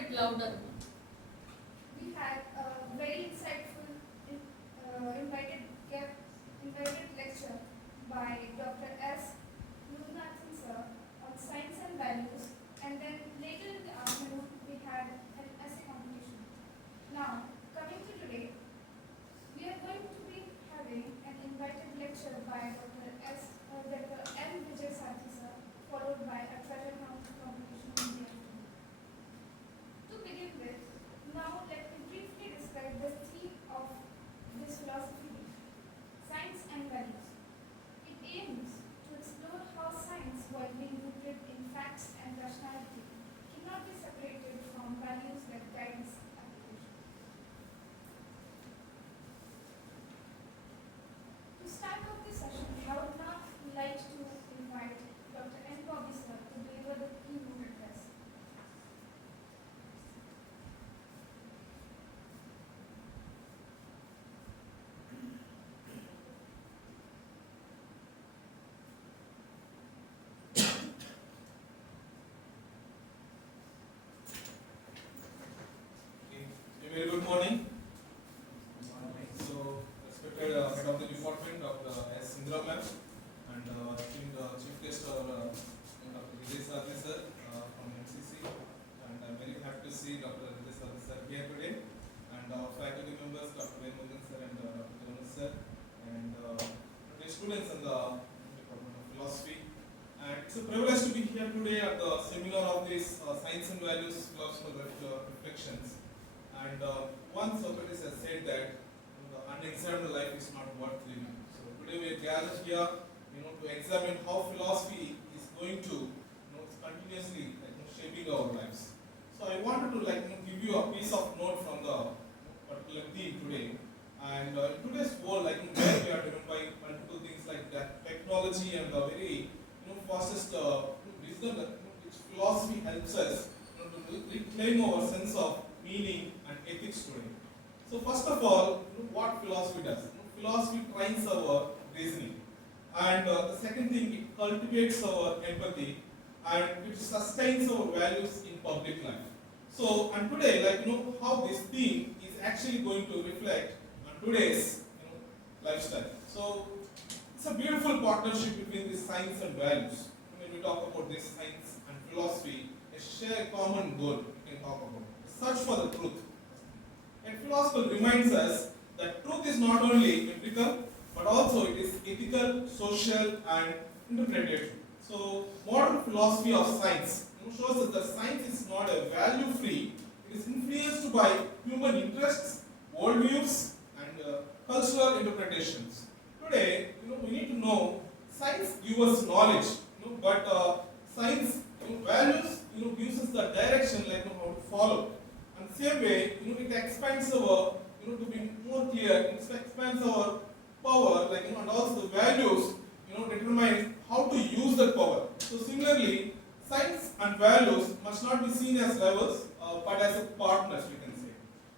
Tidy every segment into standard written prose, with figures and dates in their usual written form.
bit louder. We had a very insightful invited invited lecture by Dr. S. Rubnathan sir on science and values, and then later in the afternoon we had an essay competition. Now, coming to today, we are going to be having an invited lecture by Dr. M.Vijayasarathy sir, followed by a treasure hunt competition in the afternoon. To begin with, now let me briefly describe the theme of this philosophy week, science and values. It aims to explore how science, while being rooted in facts and rationality, cannot be separated from values that guide its application. To start off this session, I would now like to invite Dr. N. Bobby sir to deliver the keynote address. A very good morning. So, respected head of the department, Dr. S. Indra ma'am, and chief guest, Dr. Vijayasarathy sir from MCC, and I'm very happy to see Dr. Vijayasarathy sir here today, and faculty members, Dr. M. sir and Dr. Jonas sir, and the students in the Department of Philosophy. And it's a privilege to be here today at the seminar of this Science and Values Philosophical Reflections. And once Socrates has said that the unexamined life is not worth living. So today we are gathered here, to examine how philosophy is going to, continuously shaping our lives. So I wanted to give you a piece of note from the particular theme today. And in today's world, where we are driven by multiple things like that, technology and the very fastest wisdom which philosophy helps us to reclaim our sense of meaning and ethics today. So first of all, what philosophy does? Philosophy trains our reasoning. And the second thing, it cultivates our empathy and it sustains our values in public life. So, and today, how this theme is actually going to reflect on today's lifestyle. So, it's a beautiful partnership between this science and values. When we talk about this science and philosophy, they share a common goal we can talk about. Search for the truth. And philosophy reminds us that truth is not only empirical, but also it is ethical, social, and interpretative. So, modern philosophy of science shows us that science is not a value-free, it is influenced by human interests, worldviews, and cultural interpretations. Today, we need to know science gives us knowledge, but science values gives us the direction how to follow. And same way, it expands our to be more clear, it expands our power, and also the values determine how to use that power. So similarly, science and values must not be seen as rivals, but as a partners, we can say.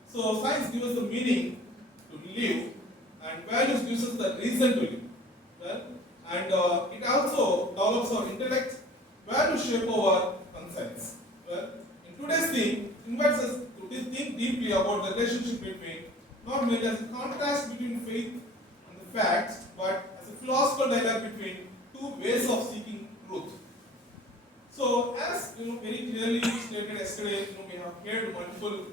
So science gives us the meaning to live, and values gives us the reason to live. Well, and it also develops our intellect. Values shape our conscience. Well, in today's theme, invites us to think deeply about the relationship between not merely as a contrast between faith and the facts, but as a philosophical dialogue between two ways of seeking truth. So, as very clearly stated yesterday, we have heard multiple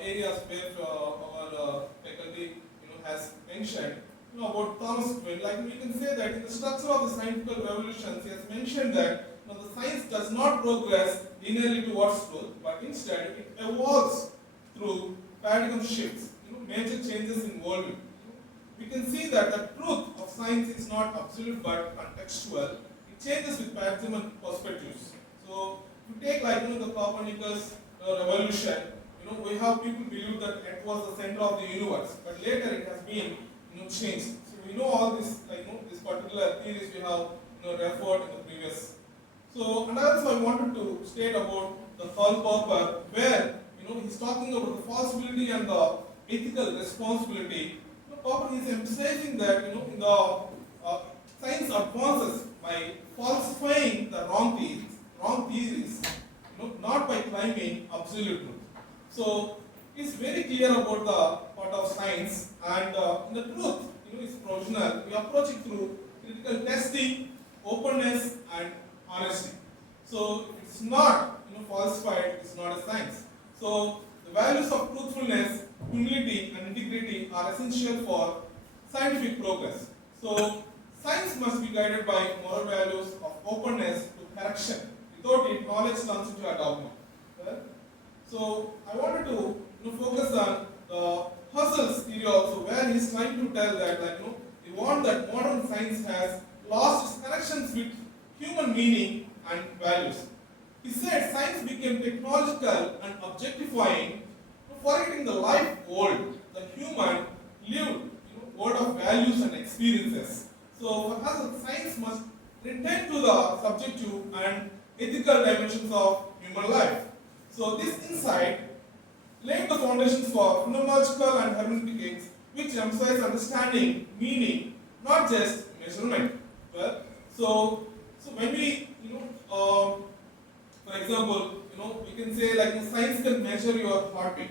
areas where our faculty has mentioned about Thomas Kuhn. We can say that in the structure of the scientific revolutions, he has mentioned that the science does not progress linearly towards truth, but instead it evolves through paradigm shifts, major changes in worldview. We can see that the truth of science is not absolute but contextual. It changes with paradigm and perspectives. So, if you take the Copernicus revolution, we have people believe that it was the center of the universe, but later it has been changed. So we know all this this particular theories we have referred in the previous. So, and also I wanted to state about the Karl Popper, where he's talking about the falsibility and the ethical responsibility. Popper is emphasizing that in the science advances by falsifying the wrong theories, not by I mean absolute truth. So it's very clear about the part of science, and the truth, is provisional. We approach it through critical testing, openness, and honesty. So if it's not, falsified, it's not a science. So the values of truthfulness, humility, and integrity are essential for scientific progress. So science must be guided by moral values of openness to correction. Without it, knowledge turns into a dogma. Well, so I wanted to focus on the Husserl's theory also, where he's trying to tell that we want that modern science has lost its connections with human meaning and values. He said science became technological and objectifying, forgetting the life world, the human lived world of values and experiences. So for Husserl, science must return to the subjective and ethical dimensions of human life. So this insight laid the foundations for phenomenological and hermeneutic aims, which emphasize understanding, meaning, not just measurement. Well, so when we, for example, we can say like science can measure your heartbeat.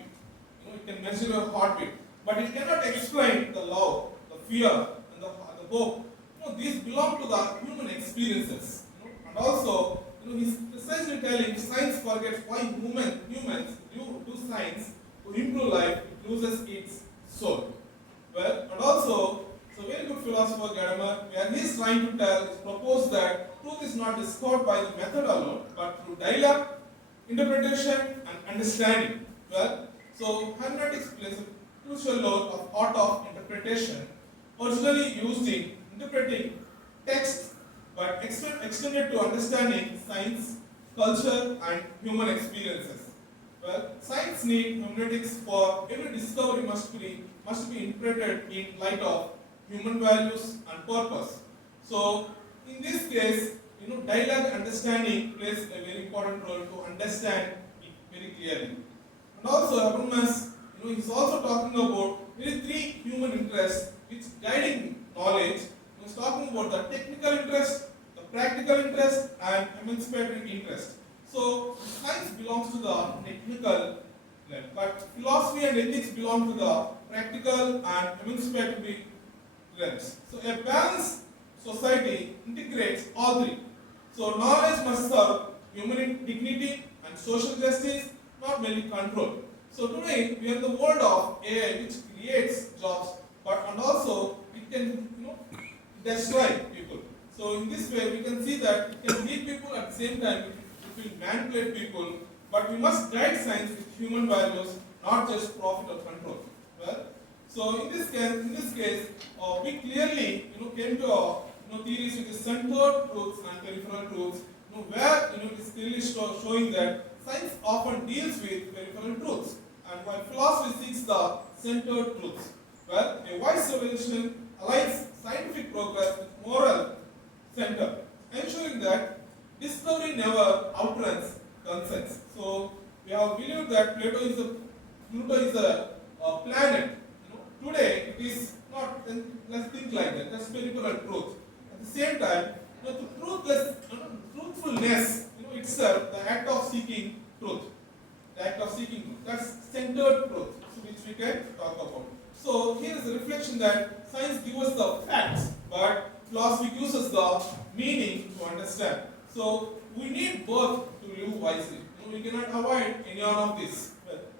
It can measure your heartbeat, but it cannot explain the love, the fear, and the hope. These belong to the human experiences. And also, he's precisely telling science forgets why humans do science to improve life, it loses its soul. Well, and also, so very good philosopher Gadamer, where he is trying to propose that truth is not discovered by the method alone, but through dialogue, interpretation, and understanding. Well, so hermeneutics plays a crucial role of art of interpretation, originally used in interpreting text, but extended to understanding science, culture, and human experiences. Well, science needs hermeneutics for every discovery must be interpreted in light of human values and purpose. So, in this case, dialogue understanding plays a very important role to understand it very clearly. And also, Habermas, is also talking about very three human interests which guiding knowledge. He's talking about the technical interest, the practical interest, and emancipatory interest. So science belongs to the technical realm, but philosophy and ethics belong to the practical and emancipatory realms. So a balanced society integrates all three. So knowledge must serve human dignity and social justice, not merely control. So today we are in the world of AI, which creates jobs, and also it can destroy people. So in this way we can see that it can heal people, at the same time it will manipulate people, but we must guide science with human values, not just profit or control. Well, so in this case, we clearly came to theories which is centered truths and peripheral truths, where it is clearly showing that science often deals with peripheral truths, and while philosophy seeks the centered truths. Well, a wise civilization aligns scientific progress with moral center, ensuring that discovery never outruns consensus. So we have believed that Pluto is a planet. Today it is not. Let's think like that. That's peripheral truth. At the same time, the truthfulness, itself, the act of seeking truth. The act of seeking truth. That's centered truth, which we can talk about. So here is a reflection that science gives us the facts, but philosophy gives us the meaning to understand. So we need both to live wisely. We cannot avoid any one of this. But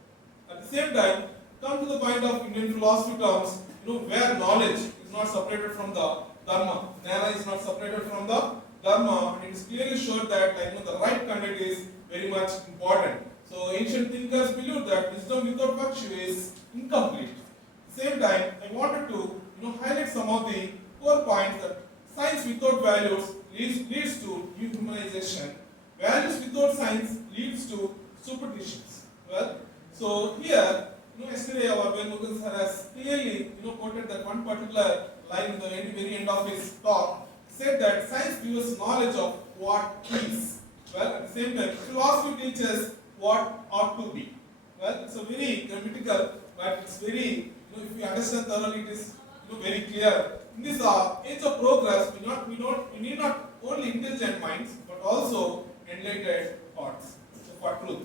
at the same time, come to the point of Indian philosophy terms, where knowledge is not separated from the dharma. Jnana is not separated from the dharma, and it is clearly shown that the right conduct is very much important. So ancient thinkers believed that wisdom without virtue is incomplete. At the same time, I wanted to highlight some of the core points that science without values leads to dehumanization. Values without science leads to superstitions. Well, so here, yesterday our Venugan sir has clearly quoted that one particular line in the very end of his talk, said that science gives us knowledge of what is. Well, at the same time, philosophy teaches what ought to be. Well, it's a very grammatical, but it's very, if you understand thoroughly, it is very clear. In this age of progress, we need not only intelligent minds, but also enlightened hearts for truth.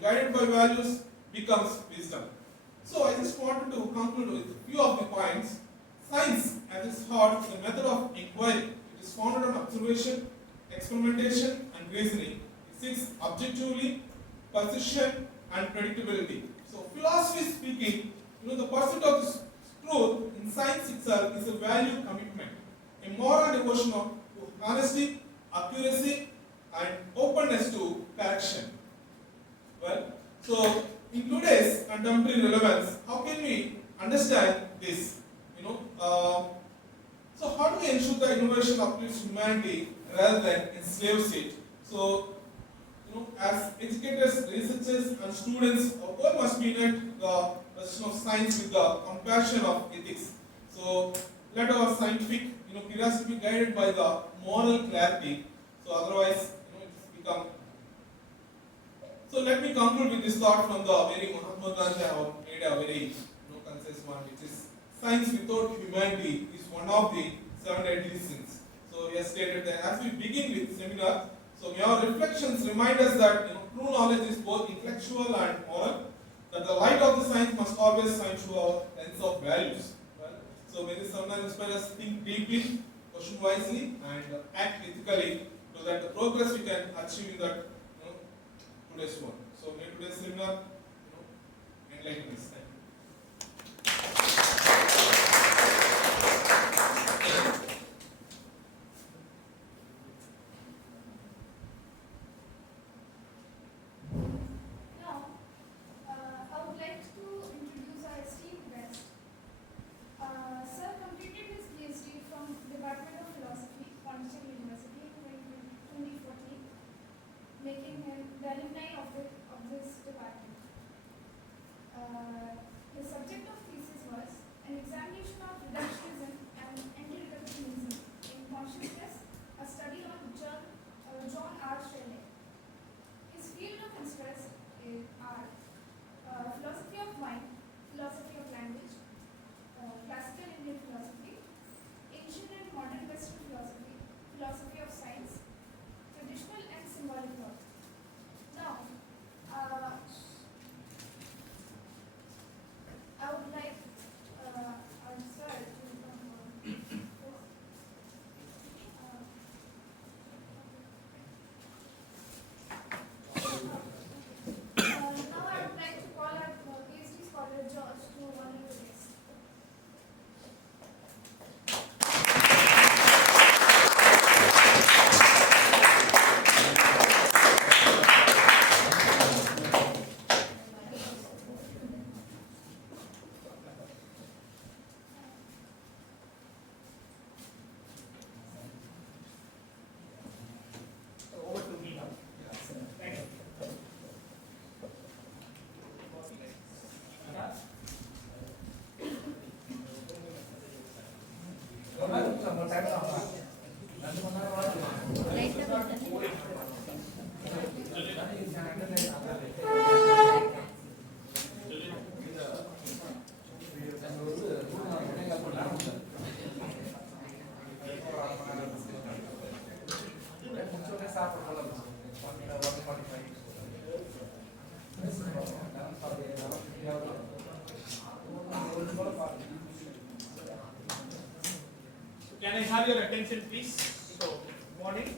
guided by values becomes wisdom. So I just wanted to conclude with a few of the points. Science at its heart is a method of inquiry. It is founded on observation, experimentation and reasoning. It seeks objectively, precision and predictability. So philosophy speaking, the pursuit of this truth in science itself is a value commitment, a moral devotion to honesty, accuracy and openness to correction. Well, so in today's contemporary relevance, how can we understand this? So how do we ensure that innovation uplifts humanity rather than enslaves it? So, as educators, researchers, and students, our goal must be unite the question of science with the compassion of ethics. So, let our scientific, curiosity be guided by the moral clarity. So, otherwise, it's become. So, let me conclude with this thought from the very Mahatma Gandhi. I have made a very concise one, which is science without humanity is one of the 7 deadly sins. So, he has stated that as we begin with seminar, so your reflections remind us that true knowledge is both intellectual and moral, that the light of the science must always shine through our lens of values. Well, so may this seminar inspire us to think deeply, question wisely, and act ethically, so that the progress we can achieve in that today's one. So may today's seminar enlighten us. I would like to introduce our esteemed guest. Sir completed his PhD from Department of Philosophy, Pondicherry University in 2014, making him the alumni of this department. The subject of thesis was an examination of reductionism and anti-reductionism in consciousness, a study on John R. Shelley. His field of interest are philosophy of mind, philosophy of language, classical Indian philosophy, ancient and modern Western philosophy, philosophy of science, traditional and symbolic thought. Now, I would like our sir to come forward. Now I would like to call our PhD scholar George to honor the guest. Over to me now. Thank you. Can I have your attention, please? So, good morning.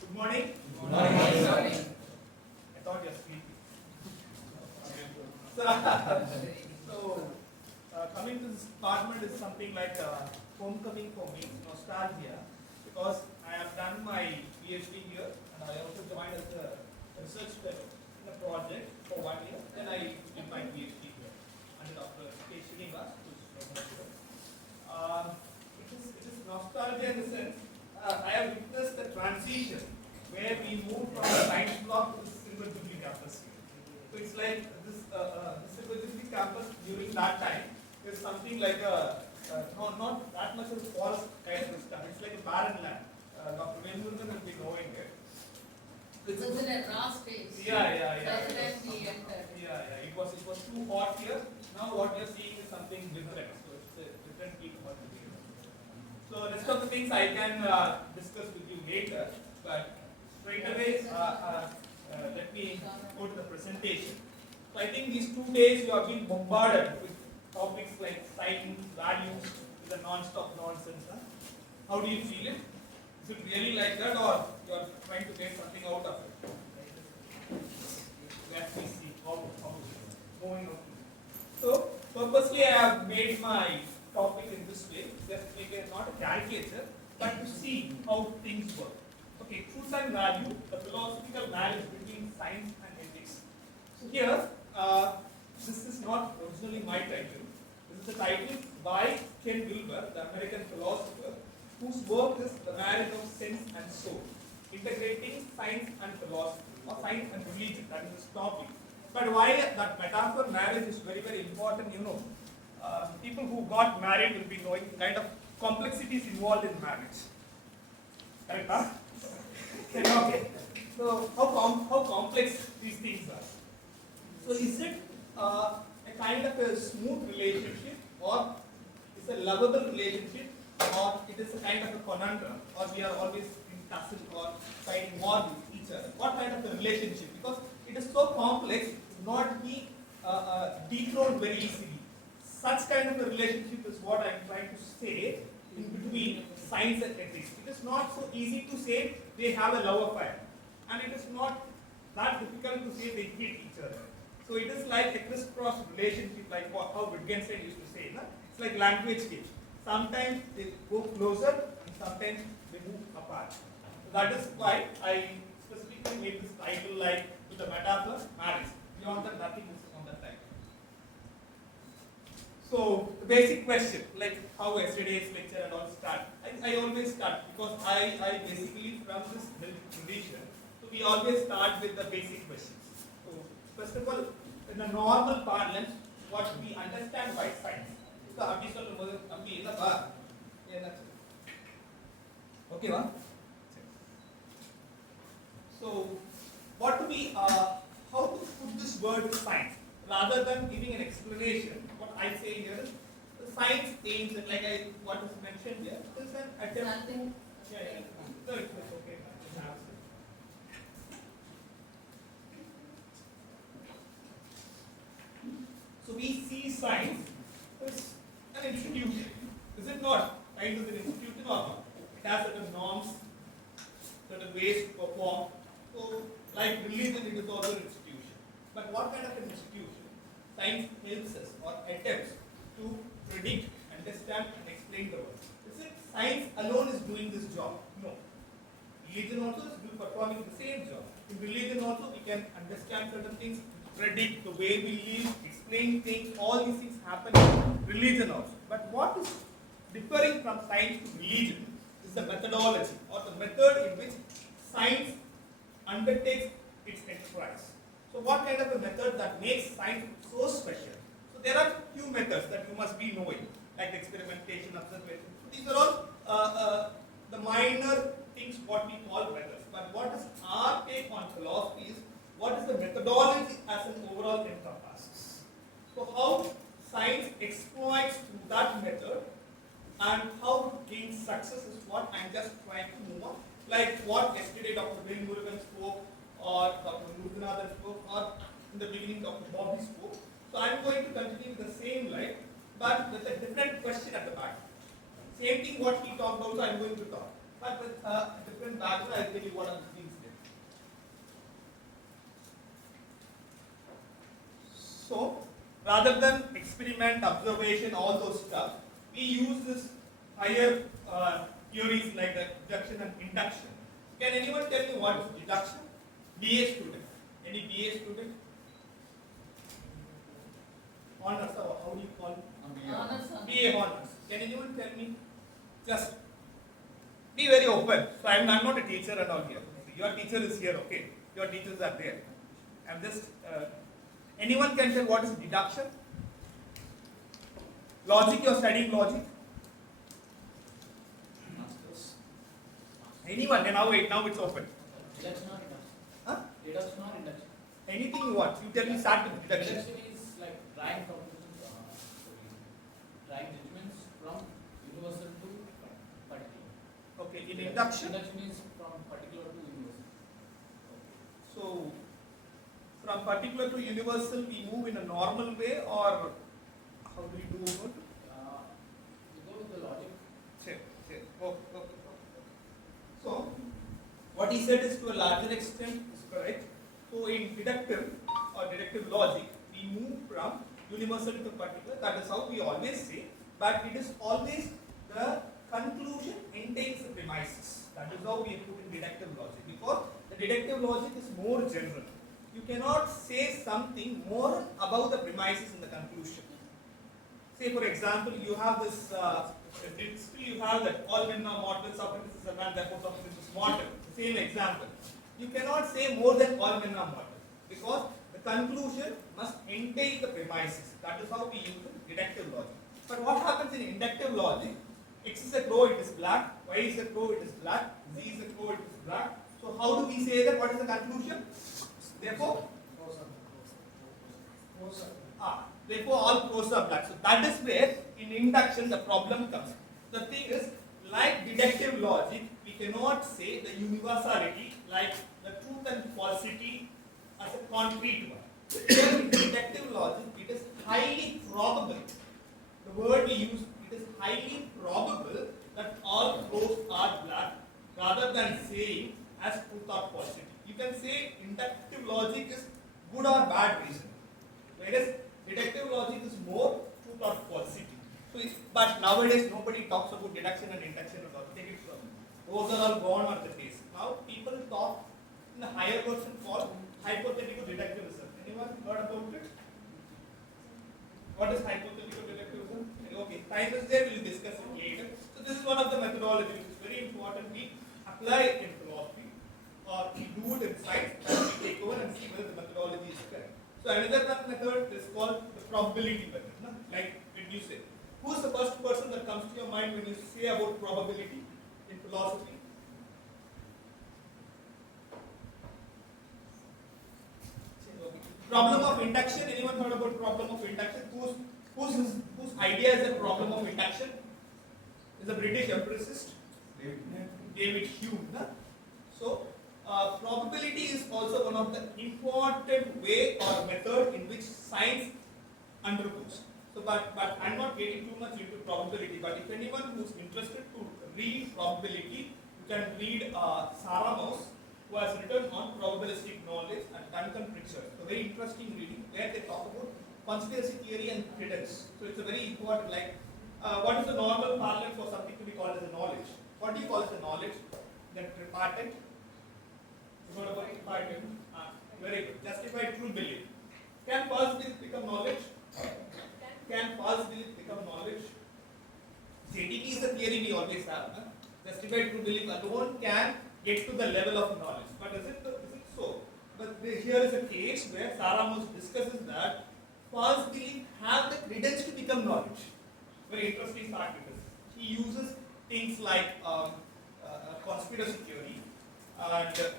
Good morning. Good morning. I thought you were sleeping. So, coming to this department is something like homecoming for me, nostalgia, because I have done my PhD here and I also joined as a research fellow in a project for 1 year. Then I did my PhD here under Dr. K. Srinivas, who is from Madras. It is nostalgia in the sense I have witnessed the transition where we moved from the science block to the Silver Jubilee campus. So it's like this Silver Jubilee campus during that time is something like not that much of a forest kind of system. It's like a barren land. Dr. Venmurugan will be knowing it. It was in a raw stage. Yeah. By the time we entered. Yeah. It was too hot here. Now what you're seeing is something different. So it's a different peak altogether. So rest of the things I can discuss with you later. But straight away, let me presentation. So I think these 2 days you have been bombarded with topics like signs, values, with a non-stop nonsense. Huh? How do you feel it? Is it really like that, or you are trying to get something out of it? Let me see how it's going on. So purposely I have made my topic in this way, just make it not a caricature, but to see how things work. Okay, truth and value, the philosophical marriage between science and ethics. So here, this is not originally my title. This is a title by Ken Wilber, the American philosopher, whose work is The Marriage of Sense and Soul, integrating science and philosophy, or science and religion, that is his topic. But why that metaphor marriage is very, very important, you know. People who got married will be knowing the kind of complexities involved in marriage. Correct, huh? Okay. So how complex these things are. So is it a kind of a smooth relationship, or is a lovable relationship, or it is a kind of a conundrum, or we are always in tussle or fighting war with each other? What kind of a relationship? Because it is so complex, it will not be dethroned very easily. Such kind of a relationship is what I am trying to say in between science and ethics. It is not so easy to say they have a love affair, and it is not that difficult to say they hate each other. So it is like a crisscross relationship, like how Wittgenstein used to say. No? It's like language cage. Sometimes they go closer, and sometimes they move apart. So that is why I specifically made this title like with the metaphor marriage. Beyond that, nothing is on that title. So the basic question, like how yesterday's lecture and all start. I always start because I basically from this tradition, so we always start with the basic questions. So first of all, in a normal parlance, what we understand by science. So abhi sollumbodhu ambi illa ba enna okay va. So what do we how to put this word science rather than giving an explanation? What I say here is the science aims at, like what is mentioned here, is an attempt. Nothing. Yeah. No, it's okay. So we see science as an institution. Is it not? Science is an institution or not? It has certain norms, certain ways to perform. So like religion, it is also an institution. But what kind of an institution? Science helps us or attempts to predict, understand and explain the world. Is it science alone is doing this job? No. Religion also is performing the same job. In religion also we can understand certain things, predict the way we live, explain things, all these things happen in religion also. But what is differing from science to religion is the methodology or the method in which science undertakes its enterprise. So what kind of a method that makes science so special? So there are few methods that you must be knowing, like experimentation, observation. So these are all the minor things what we call methods. But what is our take on philosophy is what is the methodology as an overall encompasses. So how science exploits through that method and how it gains success is what I'm just trying to move on. Like what yesterday Dr. Bill Murugan spoke, or Dr. Muruganathan spoke, or in the beginning Dr. Bobby spoke. So I'm going to continue with the same line, but with a different question at the back. Same thing what he talked about, I'm going to talk. But with a different background, I'll tell you what are the things there. So, rather than experiment, observation, all those stuff, we use this higher theories like the deduction and induction. Can anyone tell me what is deduction? BA student. Any BA student? Honors, how do you call it? Honors. BA honors. Can anyone tell me? Just be very open. So I'm not a teacher and all here. Your teacher is here, okay? Your teachers are there. I'm just. Anyone can tell what is deduction? Logic, you're studying logic? Anyone? Now wait, now it's open. Deduction or induction? Huh? Deduction or induction? Anything you want. You tell me start with deduction. Deduction is like drawing conclusions, drawing judgments from universal to particular. Okay, in induction. Induction is from particular to universal. So from particular to universal we move in a normal way, or how do we do it? You go with the logic. Check. Okay. So, what he said is to a larger extent is correct. So, in deductive or deductive logic, we move from universal to particular. That is how we always say, but it is always the conclusion entails the premises. That is how we put in deductive logic, because the deductive logic is more general. You cannot say something more above the premises in the conclusion. Say for example, you have this, still you have that all men are mortal, Socrates is a man, therefore Socrates is mortal. Same example. You cannot say more than all men are mortal, because the conclusion must entail the premises. That is how we use deductive logic. But what happens in inductive logic? X is a crow, it is black. Y is a crow, it is black. Z is a crow, it is black. So how do we say that? What is the conclusion? Therefore, therefore all crows are black. So that is where in induction the problem comes. The thing is, like deductive logic, we cannot say the universality, like the truth and falsity as a concrete one. Here in deductive logic, it is highly probable. The word we use, it is highly probable that all crows are black, rather than saying as truth or falsity. You can say inductive logic is good or bad reason, whereas deductive logic is more truth or falsity. So, but nowadays nobody talks about deduction and induction at all. Take it from those are all gone are the days. Now people talk in a higher version called hypothetical deductivism. Anyone heard about it? What is hypothetical deductivism? Okay, time is there, we will discuss it later. So this is one of the methodologies which is very important. We apply it in philosophy, or we do it in science, and we take over and see whether the methodology is correct. So another one method is called the probability method. No? Like when you say, who is the first person that comes to your mind when you say about probability in philosophy? Problem of induction. Anyone heard about problem of induction? Whose idea is the problem of induction? Is a British empiricist, David Hume. No? So probability is also one of the important way or method in which science undergoes. So, but I'm not getting too much into probability. But if anyone who's interested to read probability, you can read Saramos, who has written on probabilistic knowledge, and Duncan Pritchard. A very interesting reading where they talk about conspiracy theory and credence. So it's a very important, like what is the normal parlance for something to be called as a knowledge? What do you call as a knowledge? Then tripartite. You know about tripartite? Very good. Justified true belief. Can false belief become knowledge? Can false belief become knowledge? JDB is a theory we always have. Justified true belief alone can get to the level of knowledge. But is it so? But here is a case where Saramos discusses that false belief have the credence to become knowledge. Very interesting fact it is. He uses things like conspiracy theory and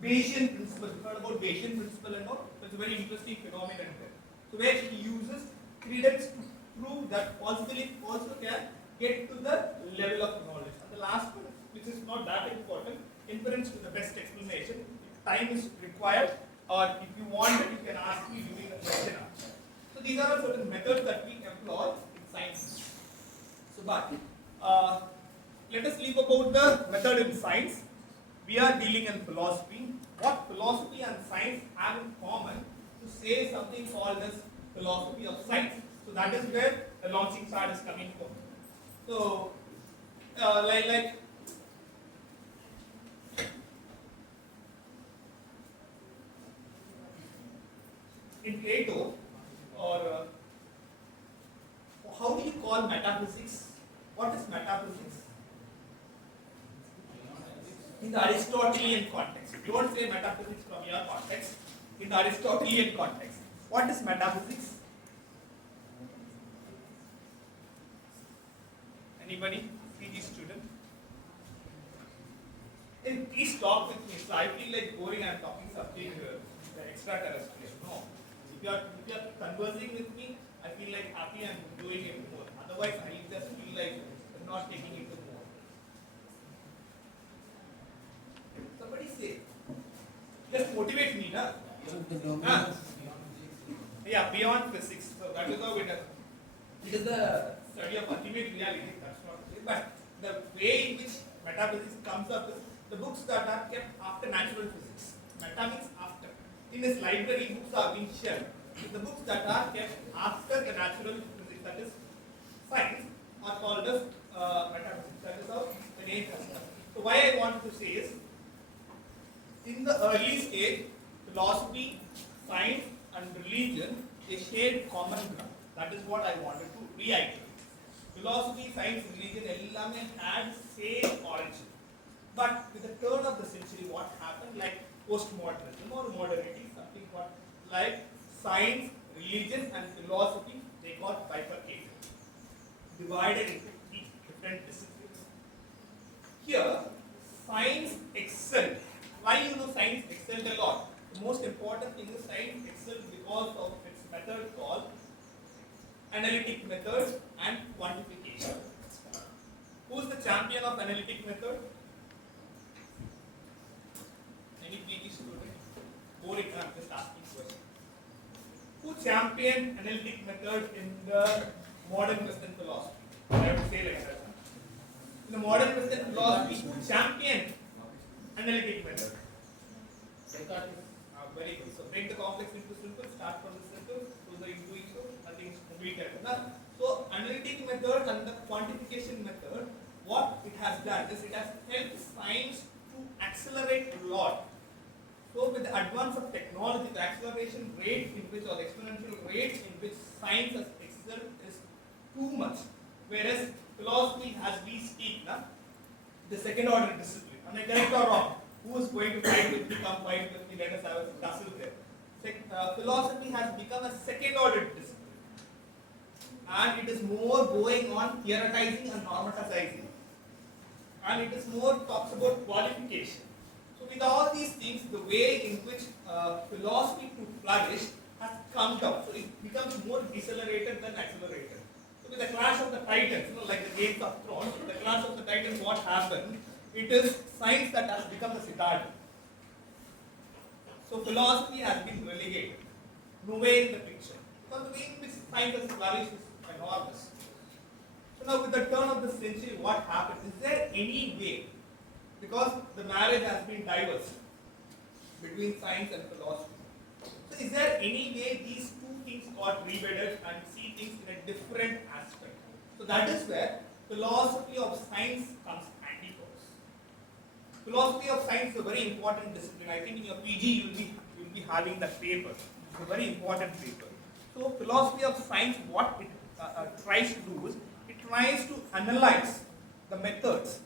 Bayesian principle. You heard about Bayesian principle and all? It's a very interesting phenomenon there. So where he uses credence to prove that false belief also can get to the level of knowledge. And the last one, which is not that important, inference to the best explanation. If time is required, or if you want it, you can ask me during the question answer. So these are certain methods that we employ in science. So, but let us leave about the method in science. We are dealing in philosophy. What philosophy and science have in common to say something called as philosophy of science. So that is where the launching pad is coming from. So, like in Plato, or how do you call metaphysics? What is metaphysics? In the Aristotelian context. Don't say metaphysics from your context. In the Aristotelian context. What is metaphysics? Anybody? PG student? Hey, please talk with me. So I feel like boring. I'm talking something extraterrestrial. No. If you are conversing with me, I feel like happy and doing it more. Otherwise, I just feel like I'm not taking it more. Somebody say. Just motivates me, na? Ah. Yeah, beyond physics. So that is how it is the study of ultimate reality. That's not it. But the way in which metaphysics comes up is the books that are kept after natural physics. Meta means after. In his library, books are being shelved. The books that are kept after the natural physics, that is science, are called as metaphysics. That is how the name has come. So why I want to say is, in the early stage, philosophy, science, and religion, they shared common ground. That is what I wanted to reiterate. Philosophy, science, religion, ellame had same origin. But with the turn of the century, what happened? Like postmodernism or modernity, something what like science, religion, and philosophy, they got bifurcated, divided into three different disciplines. Here, science excelled. Why science excelled a lot? The most important thing is science excelled because of its method called analytic methods and quantification. Who is the champion of analytic method? Any PG student? Boring, I'm just asking questions. Who championed analytic method in the modern Western philosophy? I have to say like that. In the modern Western philosophy, who championed analytic method? Very good. So break the complex into simple, start from the simple, so the doing so, nothing is completed. So analytic method and the quantification method, what it has done is it has helped science to accelerate a lot. So with the advance of technology, the acceleration rate in which, or the exponential rate in which science has excelled is too much. Whereas philosophy, as we speak, the second order discipline. Am I correct or wrong? Who is going to fight with me? Come fight with me. Let us have a tussle there. Philosophy has become a second order discipline, and it is more going on theoretizing and normativizing, and it is more talks about qualification. So with all these things, the way in which philosophy to flourish has come down. So it becomes more decelerated than accelerated. So with the clash of the titans, like the Games of Thrones, the clash of the titans, what happened? It is science that has become the citadel. So philosophy has been relegated. Nowhere in the picture. Because the way in which science has flourished is enormous. So now with the turn of the century, what happened? Is there any way, because the marriage has been diverse between science and philosophy, so is there any way these two things got rebedded and see things in a different aspect? So that is where philosophy of science comes handy for us. Philosophy of science is a very important discipline. I think in your PG you will be having that paper. It's a very important paper. So philosophy of science, what it tries to do is it tries to analyze the methods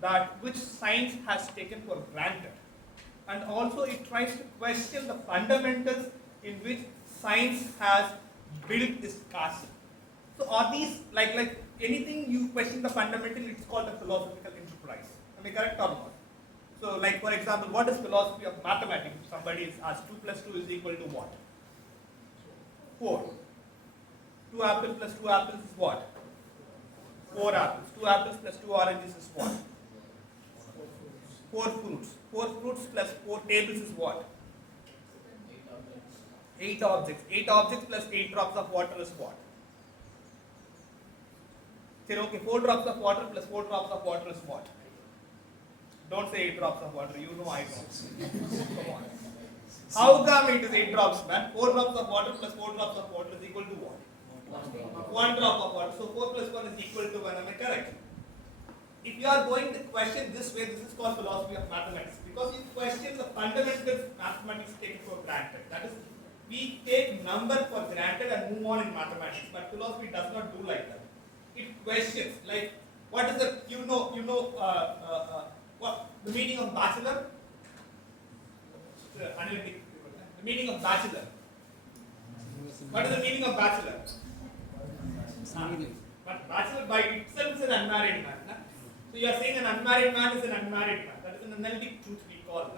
that which science has taken for granted, and also it tries to question the fundamentals in which science has built its castle. So are these like anything you question the fundamental, it's called a philosophical enterprise. Am I correct or not? So like for example, what is philosophy of mathematics? If somebody is asked 2 plus 2 is equal to what? 4. 2 apples plus 2 apples is what? 4 apples. 2 apples plus 2 oranges is what? 4 fruits. 4 fruits plus 4 tables is what? 8 objects. 8 objects plus 8 drops of water is what? Say, okay, 4 drops of water plus 4 drops of water is what? Don't say 8 drops of water, you know I don't. Come on. How come it is 8 drops, man? 4 drops of water plus 4 drops of water is equal to what? 1 drop of water. So 4 plus 1 is equal to 1. Am I correct? If you are going to question this way, this is called philosophy of mathematics. Because you question the fundamentals mathematics take for granted. That is, we take number for granted and move on in mathematics. But philosophy does not do like that. It questions, like, what is the, what the meaning of bachelor? Analytic. The meaning of bachelor. What is the meaning of bachelor? But bachelor by itself is an unmarried man. So you are saying an unmarried man is an unmarried man. That is an analytic truth we call.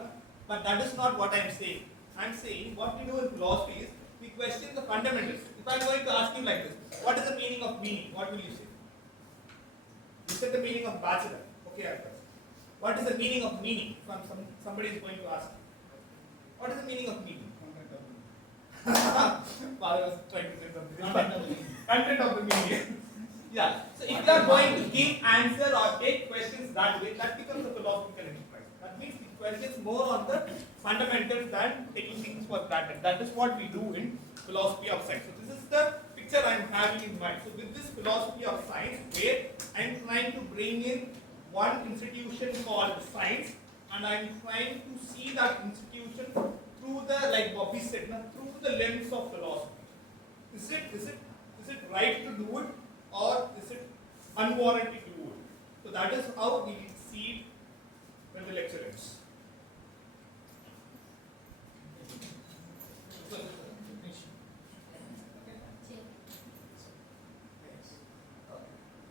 But that is not what I am saying. I am saying what we do in philosophy is we question the fundamentals. If I am going to ask you like this, what is the meaning of meaning? What will you say? You said the meaning of bachelor. Okay, I got it. What is the meaning of meaning? Somebody is going to ask you. What is the meaning of meeting? Content of Father was trying to say something. Content of the meeting. Content of the meeting. Yeah. So if you are going to give answer or take questions that way, that becomes a philosophical enterprise. That means it questions more on the fundamentals than taking things for granted. That is what we do in philosophy of science. So this is the picture I am having in mind. So with this philosophy of science, where I am trying to bring in one institution called science, and I am trying to see that institution through the, like Bobby said, through the lens of philosophy. Is it right to do it, or is it unwarranted to do it? So that is how we see it when the lecture ends.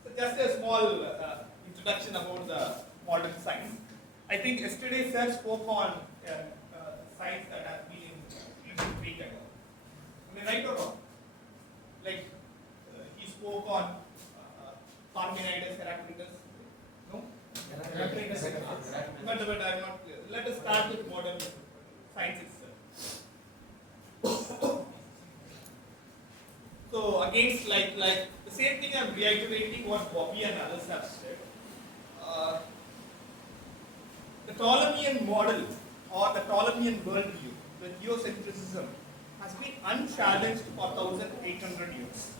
So just a small introduction about the modern science. I think yesterday sir spoke on science that has been in Greek ago. Am I right or wrong? Like he spoke on Parmenides, Heraclitus. No? Heraclitus. But I am not clear. Let us start with modern science itself. So against like the same thing, I am reiterating what Bobby and others have said. The Ptolemaic model or the Ptolemaic worldview, the geocentrism, has been unchallenged for 1,800 years.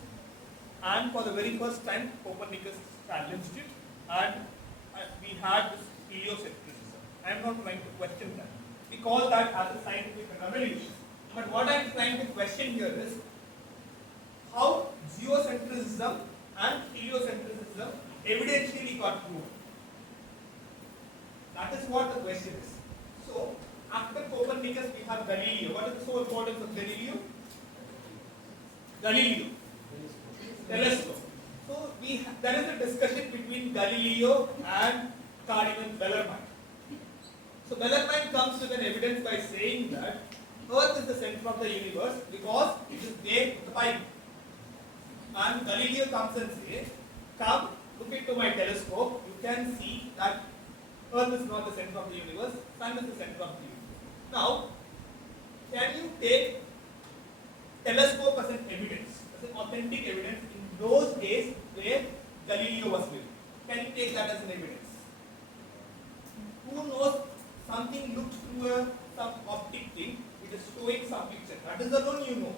And for the very first time, Copernicus challenged it, and we had this heliocentrism. I am not trying to question that. We call that as a scientific revolution. But what I am trying to question here is how geocentrism and heliocentrism evidentially got proven. That is what the question is. So, after Copernicus, we have Galileo. What is the sole importance of Galileo? Galileo. Telescope. So, there is a discussion between Galileo and Cardinal Bellarmine. So, Bellarmine comes with an evidence by saying that Earth is the center of the universe because it is there with the Bible. And Galileo comes and says, come, look into my telescope, you can see that Earth is not the center of the universe, Sun is the center of the universe. Now, can you take telescope as an evidence, as an authentic evidence in those days where Galileo was living? Can you take that as an evidence? Who knows something looked through some optic thing, it is showing some picture. That is alone you know.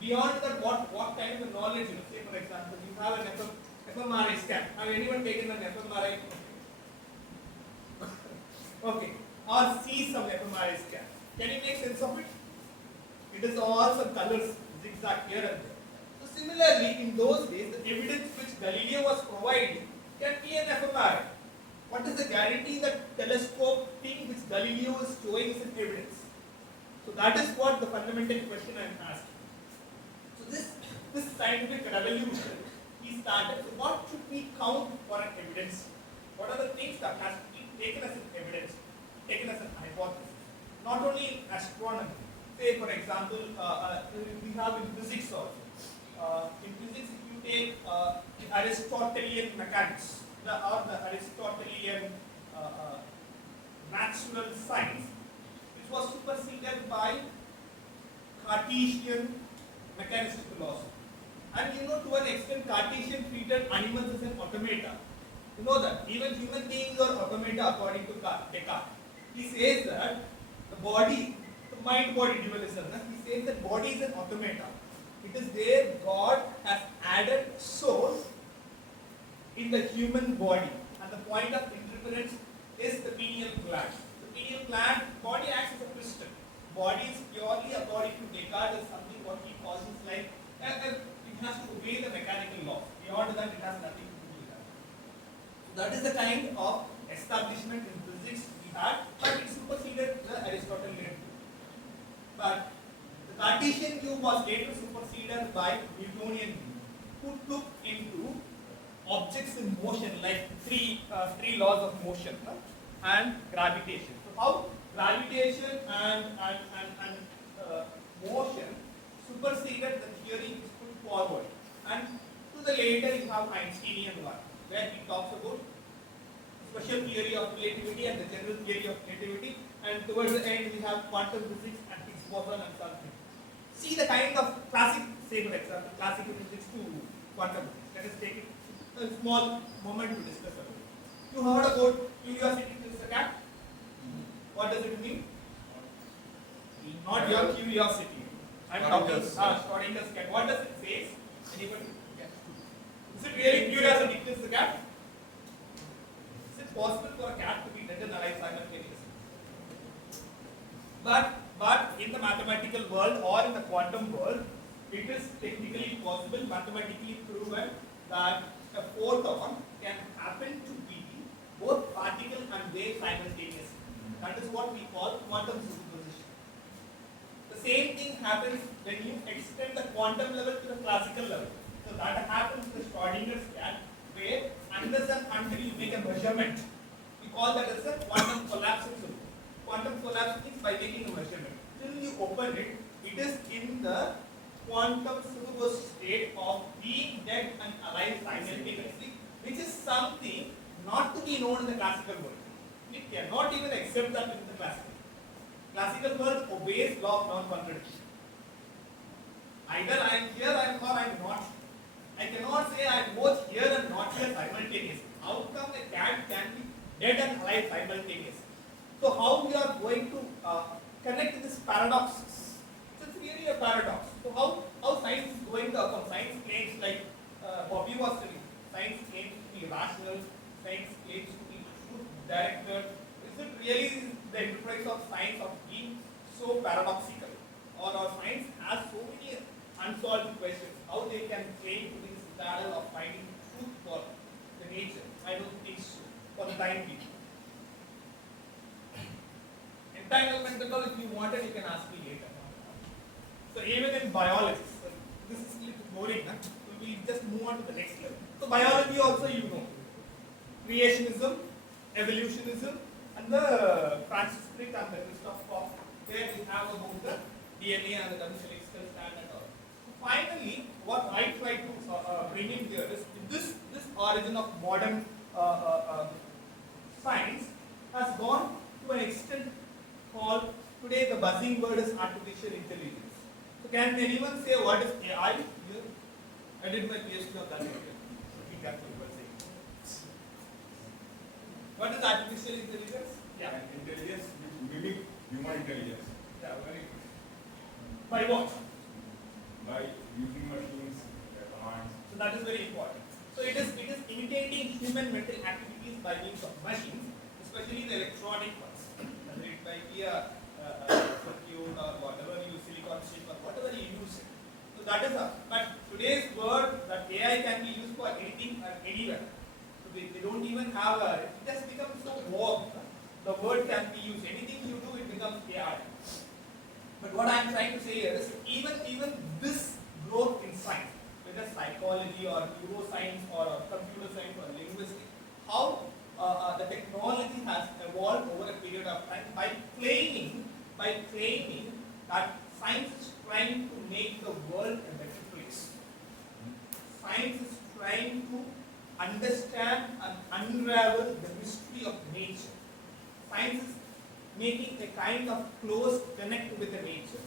Beyond that, what kind of a knowledge, say for example, you have an fMRI scan. Have anyone taken an fMRI? Okay. Or see some fMRI scan. Can you make sense of it? It is all some colors, zigzag here and there. So similarly, in those days, the evidence which Galileo was providing can be an fMRI. What is the guarantee that telescope thing which Galileo is showing is an evidence? So that is what the fundamental question I am asking. So this scientific revolution, he started. So what should we count for an evidence? What are the things that has to be taken as an evidence, taken as an hypothesis? Not only in astronomy. Say for example, we have in physics also. In physics, if you take the Aristotelian mechanics, or the Aristotelian natural science, which was superseded by Cartesian mechanistic philosophy. And you know, to an extent, Cartesian treated animals as an automata. You know that even human beings are automata according to Descartes. He says that the body, the mind-body dualism, he says that body is an automata. It is where God has added soul in the human body, and the point of interference is the pineal gland. The pineal gland, body acts as a piston. Body is purely, according to Descartes, is something what he calls is like, it has to obey the mechanical law. Beyond that, it has nothing to do with that. So that is the kind of establishment in physics we had, but it superseded the Aristotelian view. But the Cartesian view was later superseded by Newtonian view, who took into objects in motion, like three laws of motion, and gravitation. So how gravitation and motion superseded the theory is put forward. And to the later you have Einsteinian one, where he talks about special theory of relativity and the general theory of relativity, and towards the end we have quantum physics and Higgs boson and something. See the kind of classic, say for example, classical physics to quantum physics. Let us take it a small moment to discuss about it. You heard about curiosity is a cat? What does it mean? Not your curiosity. I'm talking Schrodinger's cat. What does it say? Anybody? Is it really curiosity is the cat? Is it possible for a cat to be dead and alive simultaneously? But in the mathematical world or in the quantum world, it is technically possible, mathematically proven that a photon can happen to be both particle and wave simultaneously. That is what we call quantum superposition. The same thing happens when you extend the quantum level to the classical level. So that happens with Schrodinger's cat, where unless and until you make a measurement, we call that as a quantum collapse. Quantum collapse is by making a measurement. Till you open it, it is in the quantum superposed state of being dead and alive simultaneously, which is something not to be known in the classical world. We cannot even accept that in the classical. Classical world obeys law of non-contradiction. Either I am here or I am not. I cannot say I am both here and not here simultaneously. How come a cat can be dead and alive simultaneously? So how we are going to connect this paradoxes? It's really a paradox. So how science is going to account? Science claims like Bobby was telling, science claims to be rational, science claims to be truth-directed. Is it really the enterprise of science of being so paradoxical? Or our science has so many unsolved questions, how they can claim to be this battle of finding truth for the nature? I don't think so, for the time being. Entanglement and all, if you wanted, you can ask me later. So even in biology, so this is a little boring, huh? So we'll just move on to the next level. So biology also you know. Creationism, evolutionism, and the Francis Crick and the Christoph Koch, where we have about the DNA and the dimensional strand and all. So finally, what I try to bring in here is this origin of modern science has gone to an extent called, today the buzzing word is artificial intelligence. So can anyone say what is AI here? I did my PhD on that area. So be careful what saying. What is artificial intelligence? Yeah. Intelligence which mimic human intelligence. Yeah, very good. By what? By using machines, commands. So that is very important. So it is imitating human mental activities by means of machines, especially the electronic ones. Whether it might be a circuit or whatever you silicon chip or whatever you use. So that is but today's word that AI can be used for anything and anywhere. So they don't even have it has become so warm. The word can be used. Anything you do, it becomes AI. But what I am trying to say here is even this growth in science, whether psychology or neuroscience or computer science or linguistics, how the technology has evolved over a period of time by claiming that science is trying to make the world a better place. Science is trying to understand and unravel the mystery of nature. Science is making a kind of close connect with the nature.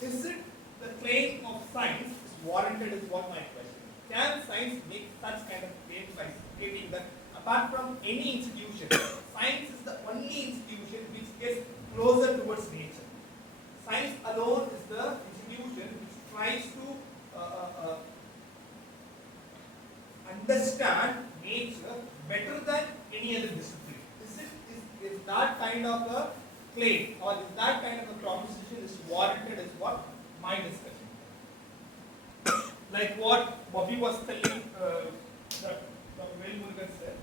Is it the claim of science is warranted is what my question is. Can science make such kind of claim by stating that apart from any institution, science is the only institution which gets closer towards nature? Science alone is the institution which tries to understand nature better than any other discipline. Is that kind of a claim or is that kind of a proposition is warranted is what my discussion. Like what Bobby was telling, that Dr. Velmurugan said,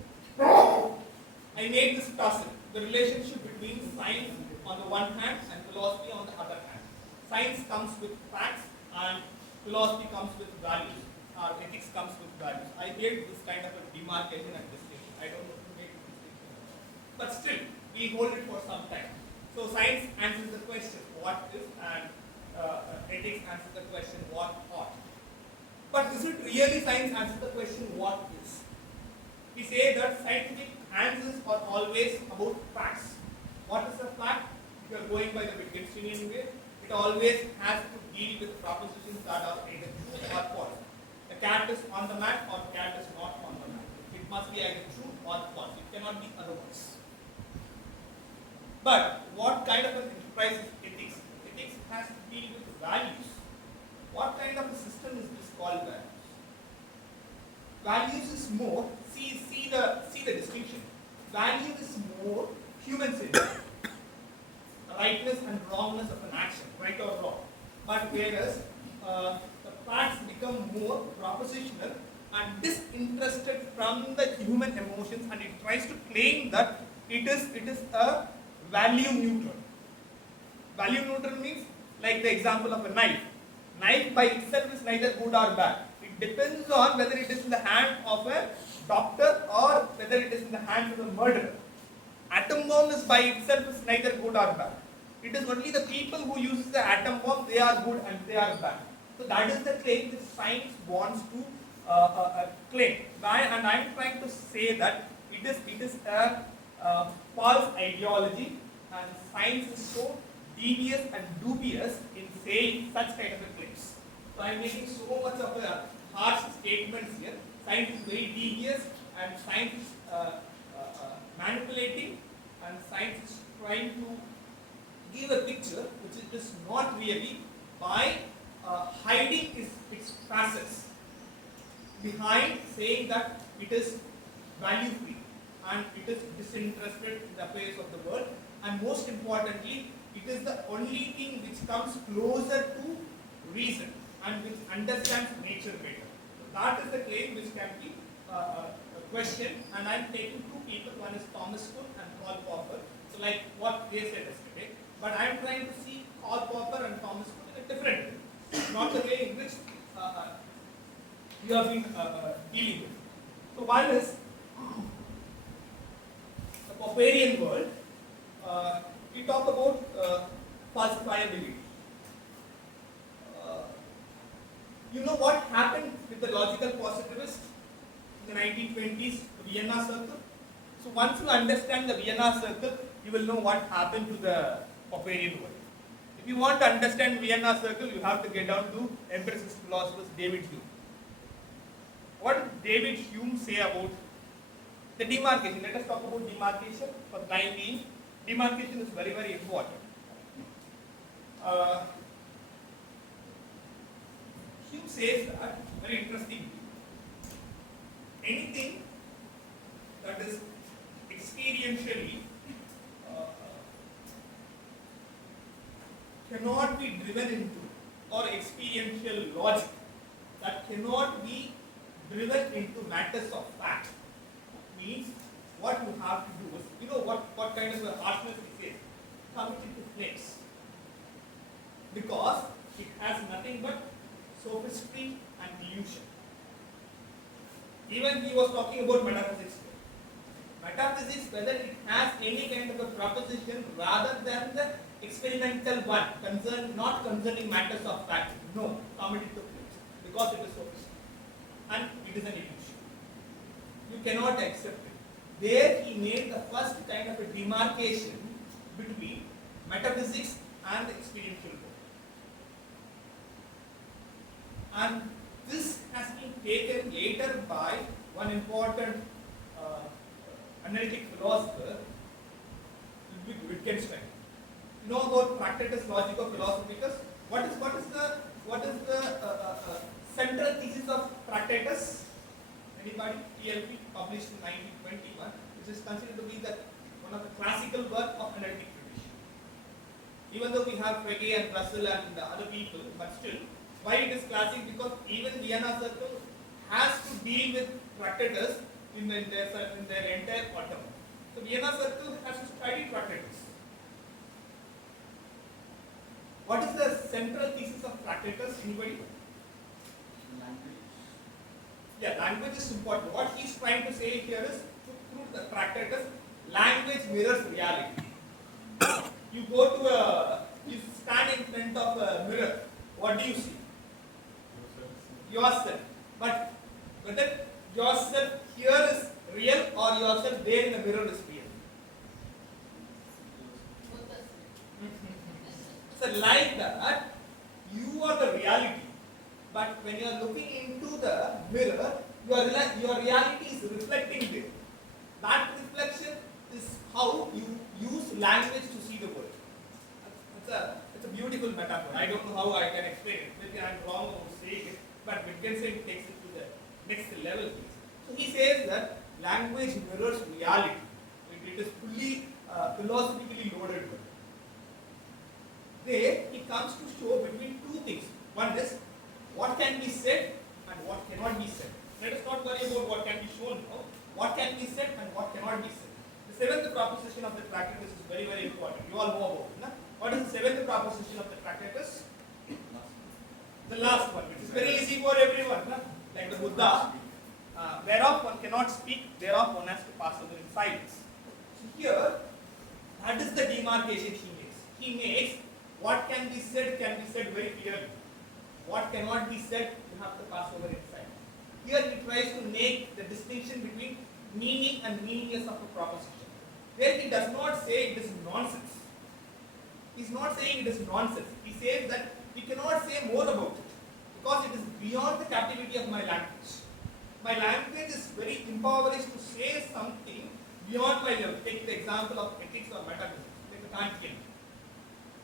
I made this tussle, the relationship between science on the one hand and philosophy on the other hand. Science comes with facts and philosophy comes with values, or ethics comes with values. I made this kind of a demarcation and distinction. I don't know to make a distinction. But still, we hold it for some time. So science answers the question, what is, and ethics answers the question, what ought. But is it really science answers the question, what is? We say that scientific answers are always about facts. What is a fact? If you are going by the Wittgensteinian way, it it always has to deal with propositions that are either true or false. A cat is on the mat or cat is not on the mat. It must be either true or false. It cannot be otherwise. But what kind of an enterprise is ethics? Ethics has to deal with values. What kind of a system is this called values? Values is more, see the distinction. Value is more human-centered. Rightness and wrongness of an action, right or wrong. But whereas the facts become more propositional and disinterested from the human emotions, and it tries to claim that it is a value neutral. Value neutral means like the example of a knife. Knife by itself is neither good or bad. It depends on whether it is in the hand of a doctor or whether it is in the hands of a murderer. Atom bomb is by itself is neither good or bad. It is only the people who use the atom bomb, they are good and they are bad. So that is the claim that science wants to claim. And I am trying to say that it is a false ideology, and science is so devious and dubious in saying such kind of a claims. So I am making so much of a harsh statements here. Science is very devious, and science is manipulating, and science is trying to give a picture which it is not really, by hiding its facets behind saying that it is value free and it is disinterested in the affairs of the world, and most importantly, it is the only thing which comes closer to reason and which understands nature better. So that is the claim which can be questioned, and I am taking two people, one is Thomas Kuhn and Karl Popper, so like what they said yesterday, but I am trying to see Karl Popper and Thomas Kuhn in a different way, not the way in which you have been dealing with. So one is the Popperian world. We talk about falsifiability. You know what happened with the logical positivists in the 1920s, the Vienna Circle? So once you understand the Vienna Circle, you will know what happened to the Popperian world. If you want to understand Vienna Circle, you have to get down to empiricist philosophers David Hume. What did David Hume say about the demarcation? Let us talk about demarcation for the time being. Demarcation is very, very important. Hume says that, very interesting, anything that is experientially cannot be driven into, or experiential logic that cannot be driven into matters of fact, means what you have to do is, you know what kind of a harshness it is, commit it to flex, because it has nothing but sophistry and illusion. Even he was talking about metaphysics. Metaphysics, whether it has any kind of a proposition rather than the experimental one, not concerning matters of fact. No, commit it to flex, because it is sophistry and it is an illusion. You cannot accept it. There he made the first kind of a demarcation between metaphysics and the experiential world. And this has been taken later by one important analytic philosopher, Wittgenstein. You know about Tractatus Logico Philosophicus? What is the central thesis of Tractatus? Anybody? TLP, published in 1921, which is considered to be one of the classical work of analytic tradition. Even though we have Frege and Russell and other people, but still, why it is classic? Because even Vienna Circle has to deal with Tractatus in their entire autumn. So Vienna Circle has to study Tractatus. What is the central thesis of Tractatus? Anybody? Yeah, language is important. What he is trying to say here is, through the Tractatus, language mirrors reality. You stand in front of a mirror. What do you see? Yourself. But whether yourself here is real or yourself there in the mirror is real. So like that, you are the reality. But when you are looking into the mirror, your reality is reflecting there. That reflection is how you use language to see the world. It's a beautiful metaphor. I don't know how I can explain it. Maybe I'm wrong about saying it, but Wittgenstein takes it to the next level. So he says that language mirrors reality. It is fully philosophically loaded. There, he comes to show between two things. One is what can be said and what cannot be said. Let us not worry about what can be shown now. What can be said and what cannot be said. The seventh proposition of the Tractatus is very, very important. You all know about it. No? What is the seventh proposition of the Tractatus? The last one, which is very easy for everyone. No? Like the Buddha, whereof one cannot speak, thereof one has to pass over in silence. So here, that is the demarcation he makes. He makes what can be said very clearly. What cannot be said, you have to pass over in silence. Here he tries to make the distinction between meaning and meaningless of a proposition. There he does not say it is nonsense. He is not saying it is nonsense. He says that we cannot say more about it because it is beyond the captivity of my language. My language is very impoverished to say something beyond my level. Take the example of ethics or metaphysics, like the Kantian.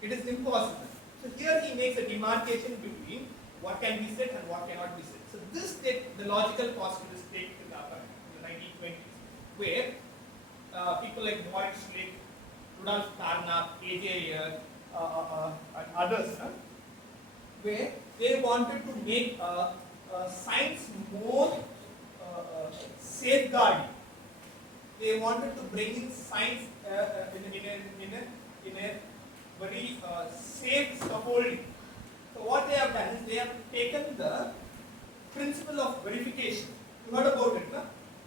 It is impossible. So here he makes a demarcation between what can be said and what cannot be said. So this the logical positivists take to the upper in the 1920s, where people like Moritz Schlick, Rudolf Carnap, A.J. Ayer, and others, where they wanted to make science more safeguarding. They wanted to bring in science in a very safe scaffolding. So what they have done is they have taken the principle of verification. You heard about it, no?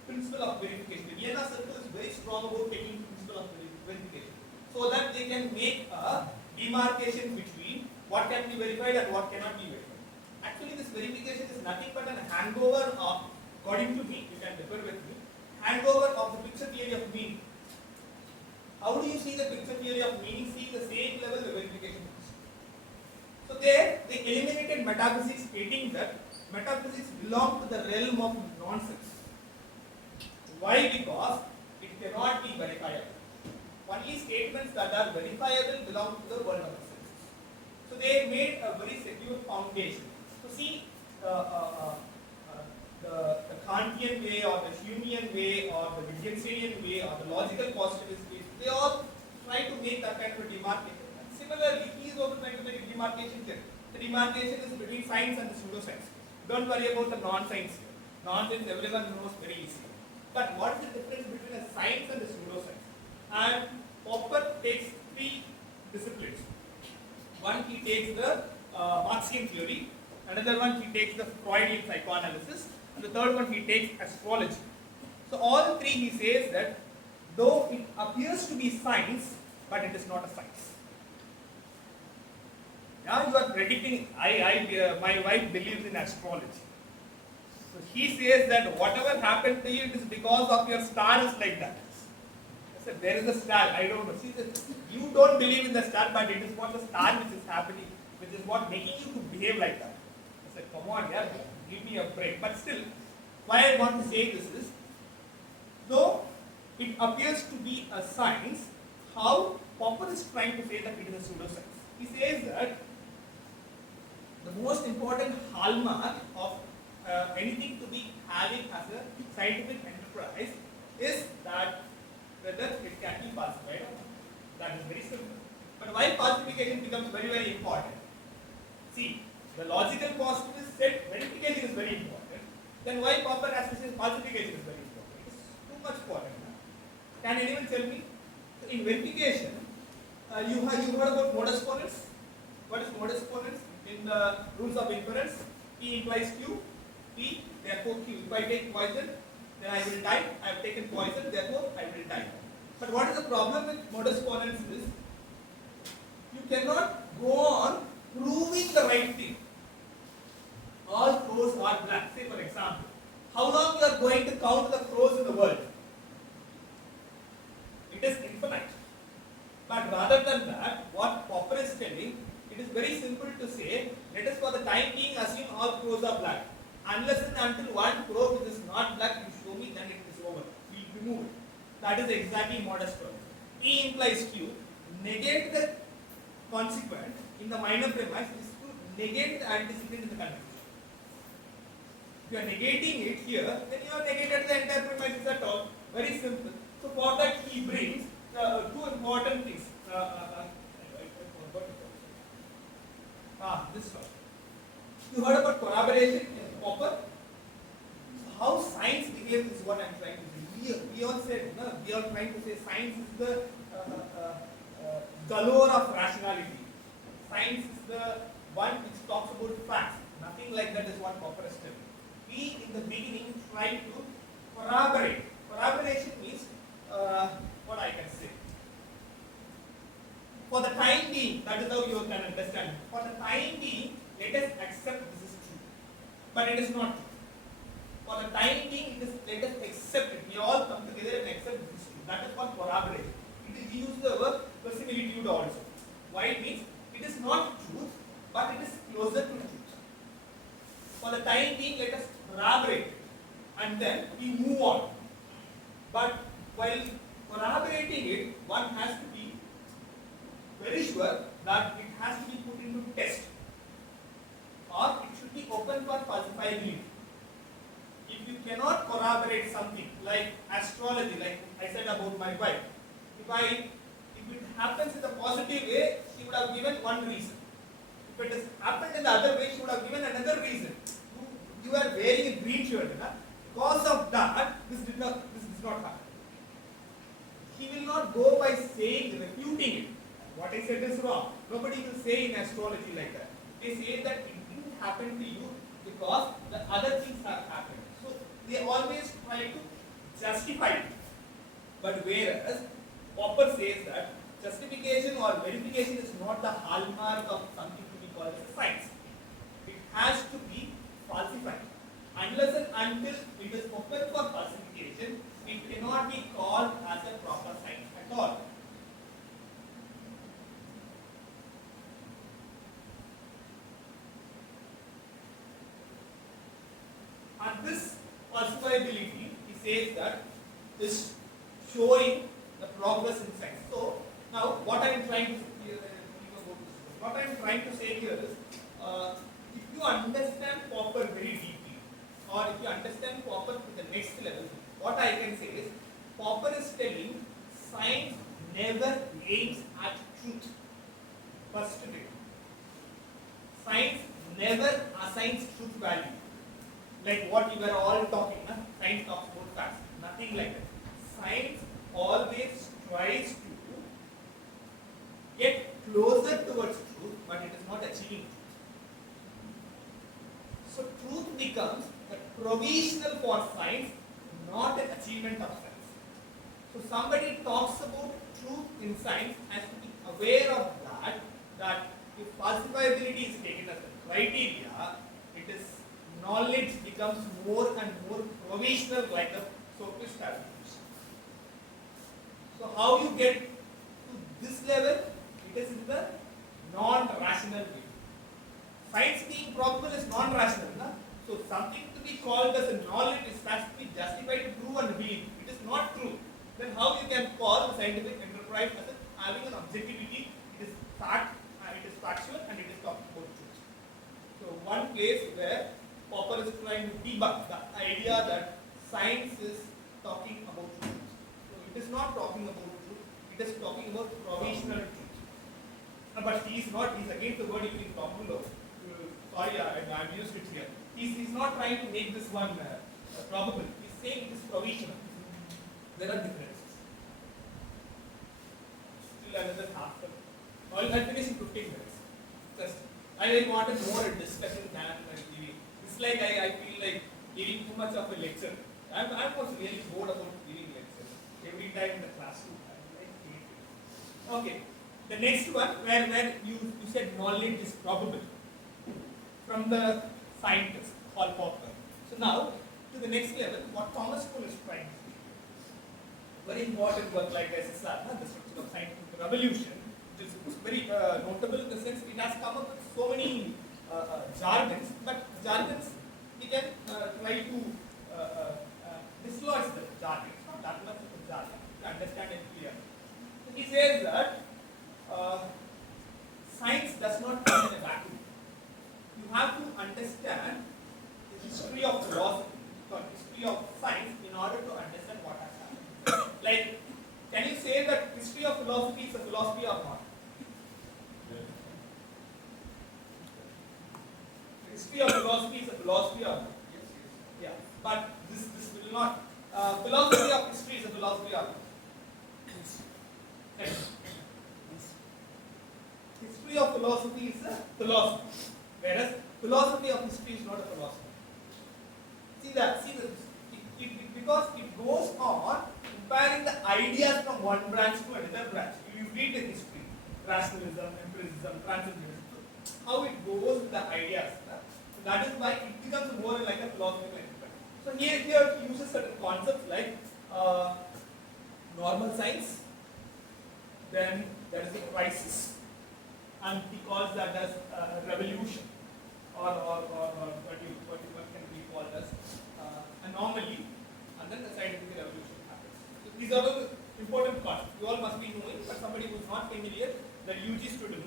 Principle of verification. The Vienna Circle is very strong about taking principle of verification, so that they can make a demarcation between what can be verified and what cannot be verified. Actually, this verification is nothing but an hangover of, according to me, you can differ with me, hangover of the picture theory of meaning. How do you see the picture theory of meaning? See the same level the verification is. So there, they eliminated metaphysics, stating that metaphysics belong to the realm of nonsense. Why? Because it cannot be verifiable. Only statements that are verifiable belong to the world of the senses. So they made a very secure foundation. So see, the Kantian way or the Humean way or the Wittgensteinian way or the logical positivist way, they all try to make that kind of a demarcation. And similarly, he is also trying to make a demarcation here. The demarcation is between science and the pseudoscience. Don't worry about the non-science here. Nonsense everyone knows very easily. But what is the difference between a science and a pseudoscience? And Popper takes three disciplines. One, he takes the Marxian theory. Another one, he takes the Freudian psychoanalysis. And the third one, he takes astrology. So all three, he says that though it appears to be science, but it is not a science. Now you are predicting, my wife believes in astrology. So he says that whatever happened to you, it is because of your star is like that. I said, there is a star, I don't know. She said, you don't believe in the star, but it is what the star which is happening, which is what making you to behave like that. I said, come on, yeah, give me a break. But still, why I want to say this is, though it appears to be a science, how Popper is trying to say that it is a pseudoscience. He says that the most important hallmark of anything to be having as a scientific enterprise is that whether it can be falsified or not. That is very simple. But why falsification becomes very, very important? See, the logical positivist said verification is very important. Then why Popper has to say falsification is very important? It is too much important. Can anyone tell me? So in verification, you heard about modus ponens. What is modus ponens? In the rules of inference, P implies Q, P, therefore Q. If I take poison, then I will die. I have taken poison, therefore I will die. But what is the problem with modus ponens is, you cannot go on proving the right thing. All crows are black. Say for example, how long you are going to count the crows in the world? It is infinite. But rather than that, what Popper is telling, very simple to say, let us for the time being assume all crows are black. Unless and until one crow which is not black, you show me, then it is over. We remove it. That is exactly modest term. P implies Q. Negate the consequent in the minor premise is to negate the antecedent in the conjunction. If you are negating it here, then you have negated the entire premises at all. Very simple. So for that he brings two important things. This one. You heard about corroboration in Popper? So how science behaves is what I am trying to say. We all said, no, we are trying to say science is the galore of rationality. Science is the one which talks about facts. Nothing like that is what Popper is telling. We in the beginning try to corroborate. Corroboration means what I can say. For the time being, that is how you can understand. For the time being, let us accept this is true. But it is not true. For the time being, it is let us accept it. We all come together and accept this is true. That is called corroboration. It is used the word verisimilitude also. Why it means it is not truth, but it is closer to truth. For the time being, let us corroborate it, and then we move on. But while corroborating it, one has to be very sure that it has to be put into test, or it should be open for falsifiability. If you cannot corroborate something like astrology, like I said about my wife, if it happens in a positive way, she would have given one reason. If it has happened in the other way, she would have given another reason. You are wearing a green shirt, because of that, this does not happen. He will not go by saying, refuting it. What I said is wrong. Nobody will say in astrology like that. They say that it didn't happen to you because the other things have happened. So they always try to justify it. But whereas Popper says that justification or verification is not the hallmark of something to be called as a science. It has to be falsified. Unless and until it is open for falsification, it cannot be called as a proper science at all. And this falsifiability, he says that, is showing the progress in science. So now what I am trying to say here is, if you understand Popper very deeply, or if you understand Popper to the next level, what I can say is, Popper is telling science never aims at truth. First thing, science never assigns truth value. Like what you were all talking, science talks about facts. Nothing like that. Science always tries to get closer towards truth, but it is not achieving truth. So truth becomes a provisional for science, not an achievement of science. So somebody talks about truth in science has to be aware of that if falsifiability is taken as a criteria, it is knowledge becomes more and more provisional like a sophist fabrication. So how you get to this level? It is in the non-rational way. Science being probable is non-rational. So something to be called as a knowledge is has to be justified, true and believed. It is not true. Then how you can call the scientific enterprise as having an objectivity? It is fact, it is factual, and it is talking about truth. So one place where Popper is trying to debunk the idea that science is talking about truth. So it is not talking about truth, it is talking about provisional truth. But he is not, he is against the word using probable. Sorry, I have used it here. He is not trying to make this one probable. He is saying it is provisional. There are differences. Still another half. I'll finish in 15 minutes. Just, I wanted more discussion than giving. It's like I feel like giving too much of a lecture. I'm also really bored about giving lectures every time in the classroom. Okay. The next one, where you said knowledge is probable from the scientist Paul Popper. So now to the next level, what Thomas Kuhn is trying to do. Very important work like SSR, the structure of scientific revolution. which is very notable in the sense it has come up with so many jargons, but jargons we can try to dislodge the jargon. It's not that much of a jargon to understand it clearly. So he says that science does not come in a vacuum. You have to understand the history of philosophy, or history of science in order to understand what has happened. Like, can you say that history of philosophy is a philosophy or not? History of philosophy is a philosophy or not? Yeah, but this will not. Philosophy of history is a philosophy or not? History of philosophy is a philosophy, whereas philosophy of history is not a philosophy. See that? Because it goes on comparing the ideas from one branch to another branch. You read the history, rationalism, empiricism, transcendentism, how it goes with the ideas. So that is why it becomes more like a philosophical experiment. So here he uses certain concepts like normal science, then there is a crisis, and he calls that as revolution, or what can be called as anomaly, and then the scientific revolution happens. So these are the important concepts. You all must be knowing, but somebody who is not familiar, the UG student,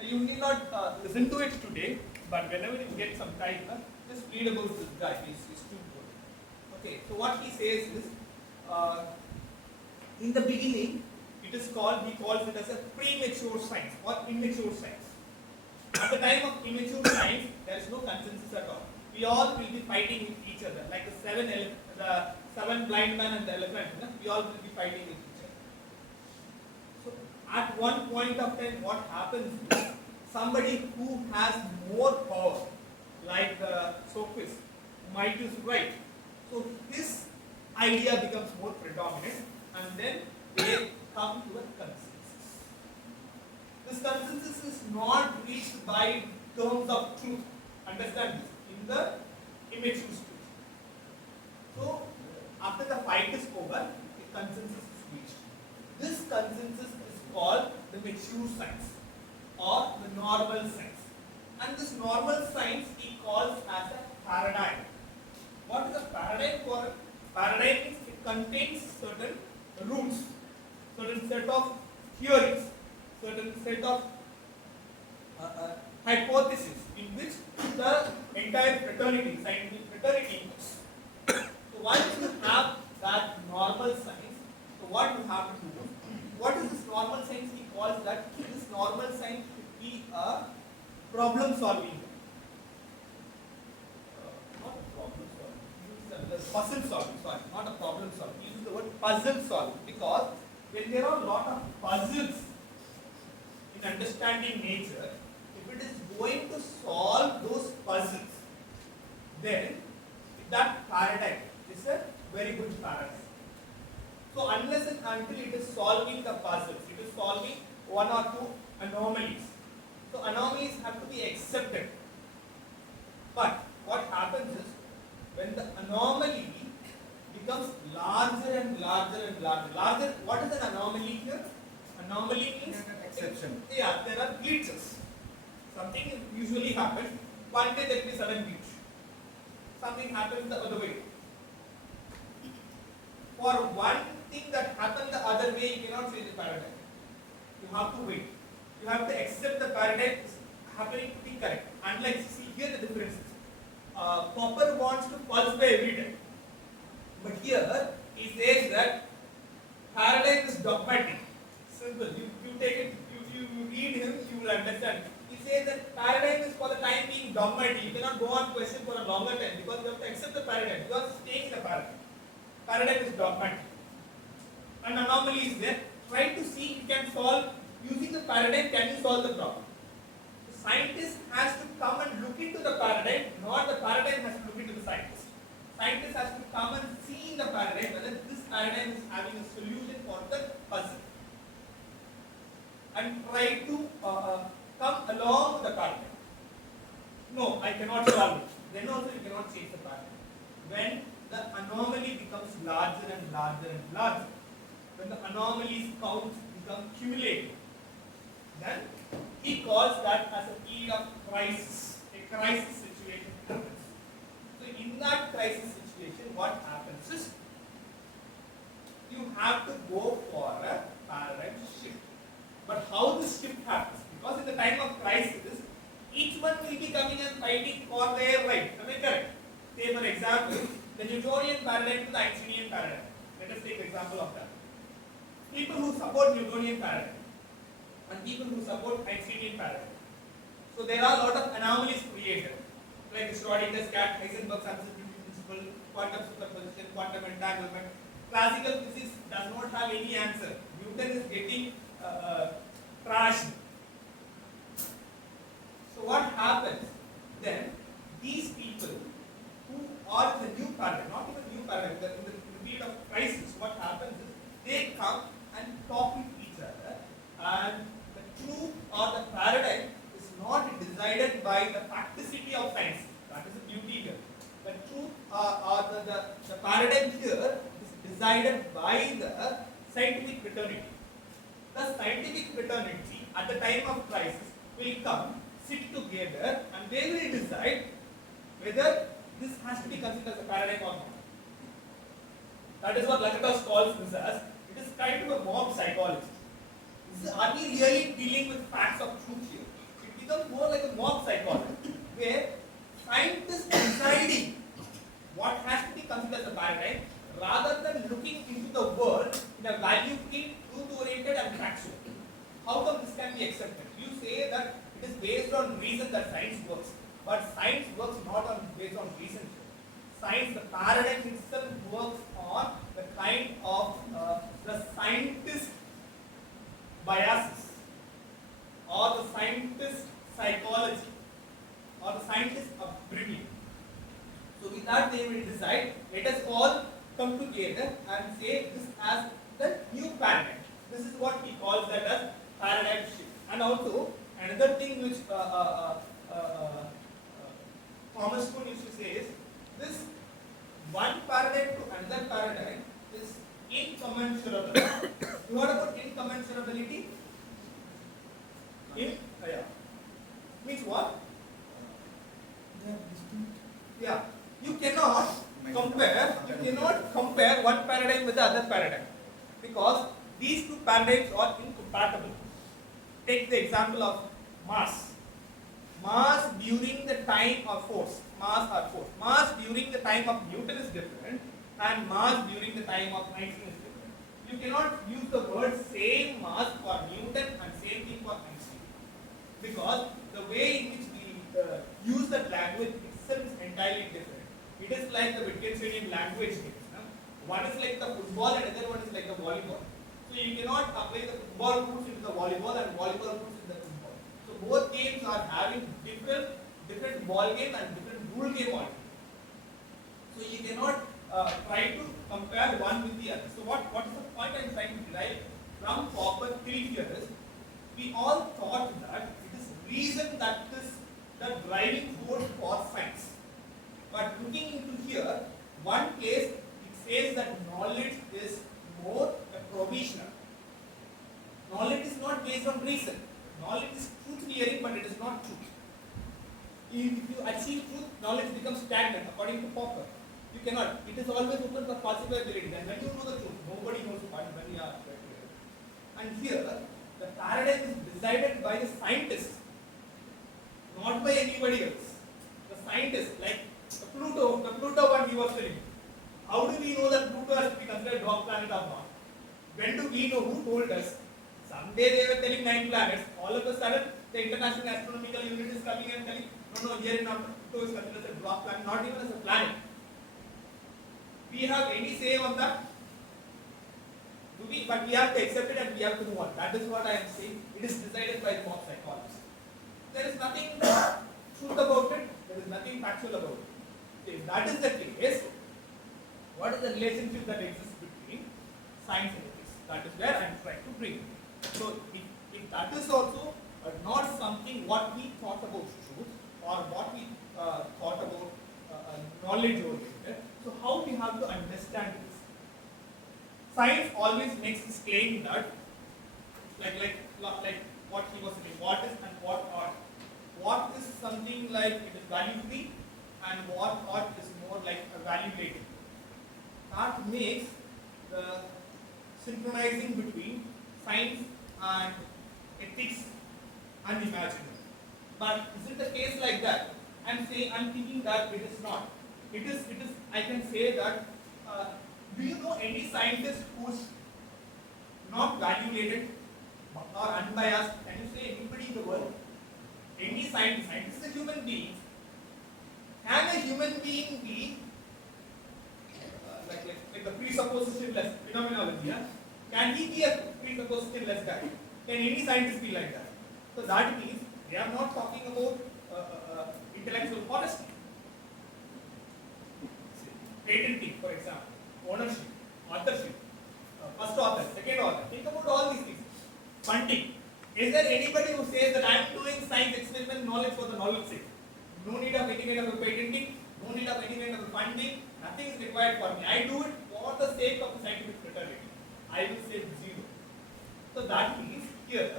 you need not listen to it today, but whenever you get some time, just read about this guy. He's too good. Okay, so what he says is, in the beginning, it is called, he calls it as a premature science or immature science. At the time of immature science, there is no consensus at all. We all will be fighting with each other, like the seven blind man and the elephant. We all will be fighting with each other. So at one point of time, what happens is somebody who has more power, like the sophist, might is right. So his idea becomes more predominant, and then they come to a consensus. This consensus is not reached by terms of truth. Understand this? In the immature stage. So, after the fight is over, the consensus is reached. This consensus is called the mature science or the normal science. And this normal science he calls as a paradigm. What is a paradigm for? Paradigm means it contains certain rules, certain set of theories, certain set of hypotheses in which the entire fraternity, scientific fraternity works. So once you have that normal science, so what you have to do? What is this normal science? He calls that this normal science should be a problem solving. Not problem solving. He uses puzzle solving. Sorry, not a problem solving. He uses the word puzzle solving because when there are a lot of puzzles in understanding nature, if it is going to solve those puzzles, then that paradigm is a very good paradigm. So unless and until it is solving the puzzles, it is solving one or two anomalies. So anomalies have to be accepted. But what happens is, when the anomaly becomes larger and larger and larger, what is an anomaly here? Anomaly means exception. Yeah, there are glitches. Something usually happens. One day there will be sudden glitch. Something happens the other way. For one thing that happened the other way, you cannot change the paradigm. You have to wait. You have to accept the paradigm is happening to be correct. Unlike, see here the differences. Popper wants to falsify every time. But here he says that paradigm is dogmatic. Simple. You take it, you read him, you will understand. He says that paradigm is for the time being dogmatic. You cannot go on question for a longer time because you have to accept the paradigm. You are staying in the paradigm. Paradigm is dogmatic. An anomaly is there. Try to see you can solve using the paradigm. Can you solve the problem? The scientist has to come and look into the paradigm, not the paradigm has to look into the scientist. Scientist has to come and see in the paradigm whether this paradigm is having a solution for the puzzle, and try to come along with the paradigm. No, I cannot solve it. Then also you cannot change the paradigm. When the anomaly becomes larger and larger and larger, when the anomalies counts become cumulative, then he calls that as a period of crisis. A crisis situation happens. So in that crisis situation, what happens is you have to go for a paradigm shift. But how this shift happens? Because in the time of crisis, each one will be coming and fighting for their right. Am I correct? Say for example, the Newtonian paradigm to the Einsteinian paradigm. Let us take example of that. People who support Newtonian paradigm and people who support Einsteinian paradigm. So there are a lot of anomalies created, like Schrodinger's cat, Heisenberg's uncertainty principle, quantum superposition, quantum entanglement. Classical physics does not have any answer. Newton is getting trashed. So what happens then? These people who are in the new paradigm, not even new paradigm, in the period of crisis, what happens is they come and talk with each other, and the truth or the paradigm is not decided by the facticity of science. That is the beauty here. The truth or the paradigm here is decided by the scientific fraternity. The scientific fraternity at the time of crisis will come, sit together, and they will decide whether this has to be considered as a paradigm or not. That is what Lakatos calls this as. It is kind of a mob psychology. Are we really dealing with facts of truth here? It becomes more like a mob psychology, where scientists deciding what has to be considered as a paradigm, rather than looking into the world in a value-free, truth-oriented and factual. How come this can be accepted? You say that it is based on reason that science works, but science works not on based on reason. Science, the paradigm itself works on the kind of the scientist biases, or the scientist psychology, or the scientist upbringing. So with that they will decide, let us all come together and say this as the new paradigm. This is what he calls that as paradigm shift. And also another thing which Thomas Kuhn used to say is, this one paradigm to another paradigm is incommensurable. You heard about incommensurability? Yeah. Means what? Yeah. You cannot compare one paradigm with the other paradigm, because these two paradigms are incompatible. Take the example of mass. Mass during the time of force. Mass during the time of Newton is different, and mass during the time of Einstein is different. You cannot use the word same mass for Newton and same thing for Einstein, because the way in which we use that language itself is entirely different. It is like the Wittgensteinian language games. One is like the football and another one is like the volleyball. So you cannot apply the football rules into the volleyball and volleyball rules into the football. So both games are having different ball game and different rule game on it. So you cannot try to compare one with the other. So what is the point I am trying to derive from Popper till here is, we all thought that it is reason that is the driving force for science. But looking into here, one case it says that knowledge is more provisional. Knowledge is not based on reason. Knowledge is truth hearing, but it is not truth. If you achieve truth, knowledge becomes stagnant, according to Popper. You cannot. It is always open for falsifiability. And when you know the truth, nobody knows what when you are right here. And here, the paradigm is decided by the scientist, not by anybody else. The scientist, like the Pluto one we were telling. How do we know that Pluto has to be considered a dog planet or not? When do we know? Who told us? Someday they were telling 9 planets. All of a sudden, the International Astronomical Unit is coming and telling, no, here in Pluto is considered as a dwarf planet, not even as a planet. We have any say on that? Do we? But we have to accept it and we have to move on. That is what I am saying. It is decided by mob psychology. There is nothing truth about it. There is nothing factual about it. If that is the case, what is the relationship that exists between science and ethics? That is where I am trying to bring. So, if that is also not something what we thought about truth or what we thought about knowledge oriented, so how we have to understand this? Science always makes this claim that, like what he was saying, what is and what ought. What is something like it is value free, and what ought is more like a value laden. That makes the synchronizing between science and ethics unimaginable. But is it the case like that? I'm thinking that it is not. It is. I can say that. Do you know any scientist who's not value laden or unbiased? Can you say anybody in the world? Any scientist is a human being. Can a human being be like the presuppositionless phenomenology? Yeah? Can he be a presuppositionless guy? Can any scientist be like that? So that means they are not talking about intellectual honesty. Patenting, for example, ownership, authorship, first author, second author. Think about all these things. Funding. Is there anybody who says that I am doing science experiment knowledge for the knowledge sake? No need of any kind of a patenting, no need of any kind of a funding, nothing is required for me. I do it for the sake of the scientific fraternity. I will say zero. So that means here,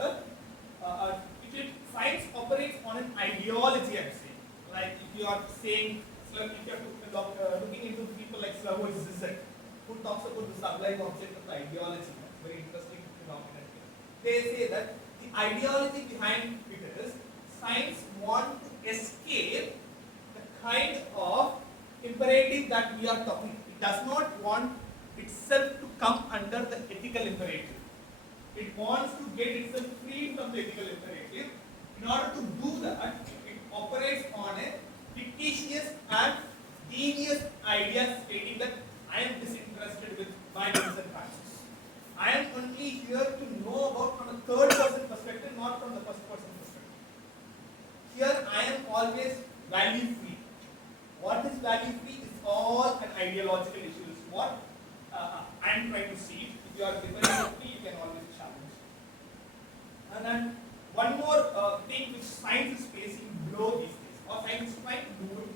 science operates on an ideology, I am saying. Like if you are saying, if you are looking into people like Slavoj Zizek, who talks about the sublime object of the ideology, very interesting phenomenon here. They say that the ideology behind it is science wants to escape the kind of imperative that we are talking. It does not want itself to come under the ethical imperative. It wants to get itself free from the ethical imperative. In order to do that, it operates on a fictitious and devious idea stating that I am disinterested with my views and practices. I am only here to know about from a third person perspective, not from the first person perspective. Here I am always value free. What is value free is all an ideological issue. Is what I am trying to see. If you are different with me, you can always challenge. And then one more thing which science is facing below these days, or science is trying to do it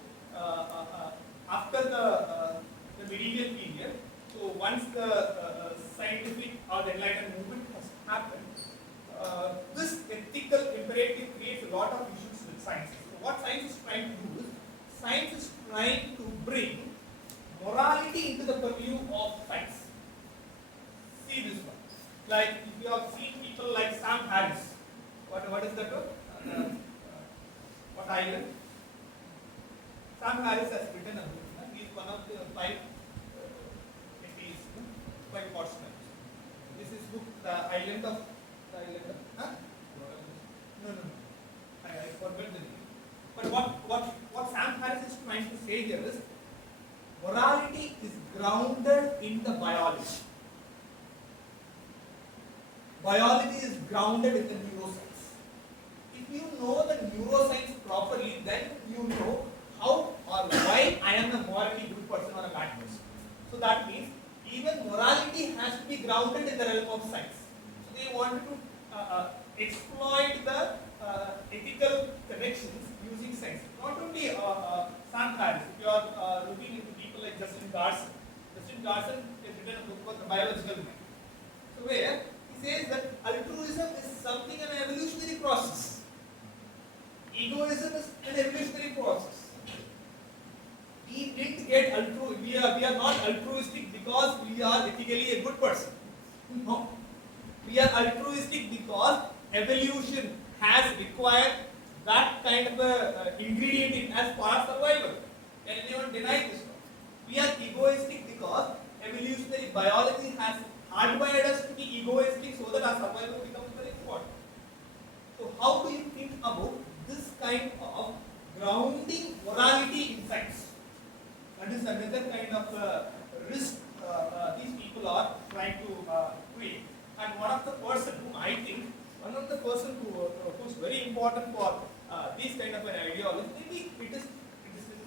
after the medieval period. So once the scientific or the enlightenment movement has happened, this ethical imperative creates a lot of issues with science. So what science is trying to do is, science is trying to bring morality into the purview of science. See this one. Like if you have seen people like Sam Harris, what is that word? What island? Sam Harris has written a book. He is one of the 5 atheists, 5 horsemen. This is book, the island of huh? No. I forgot the name. But what Sam Harris is trying to say here is, morality is grounded in the biology. Biology is grounded in the neuroscience. If you know the neuroscience properly, then you know how or why I am a morally good person or a bad person. So that means even morality has to be grounded in the realm of science. So they wanted to exploit the ethical connections using science. Not only Sam Harris. If you are looking into people like Justin Garson has written a book called The Biological Mind. So where he says that altruism is something, an evolutionary process. Egoism is an evolutionary process. We didn't get altruistic. We are not altruistic because we are ethically a good person. No. We are altruistic because evolution has required that kind of a ingredient in as for our survival. Can anyone deny this? We are egoistic because evolutionary biology has hardwired us to be egoistic so that our survival becomes very important. So how do you think about this kind of grounding morality in science? That is another kind of risk these people are trying to create. And one of the person who is very important for this kind of an ideology, maybe it is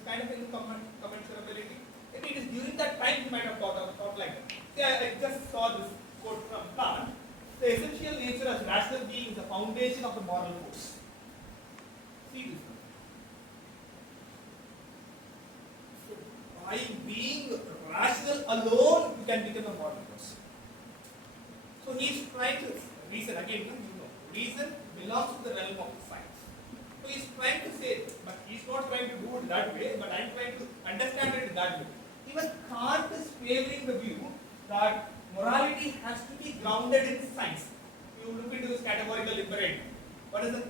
kind of in the commensurability. Maybe it is during that time he might have thought like that. See, I just saw this quote from Kant. The essential nature as rational being is the foundation of the moral force. See this one. So by being rational alone, you can become a moral person. So he is trying to reason again. Reason will that way, but I'm trying to understand it in that way. Even Kant is favoring the view that morality has to be grounded in science. You look into this categorical imperative. What is the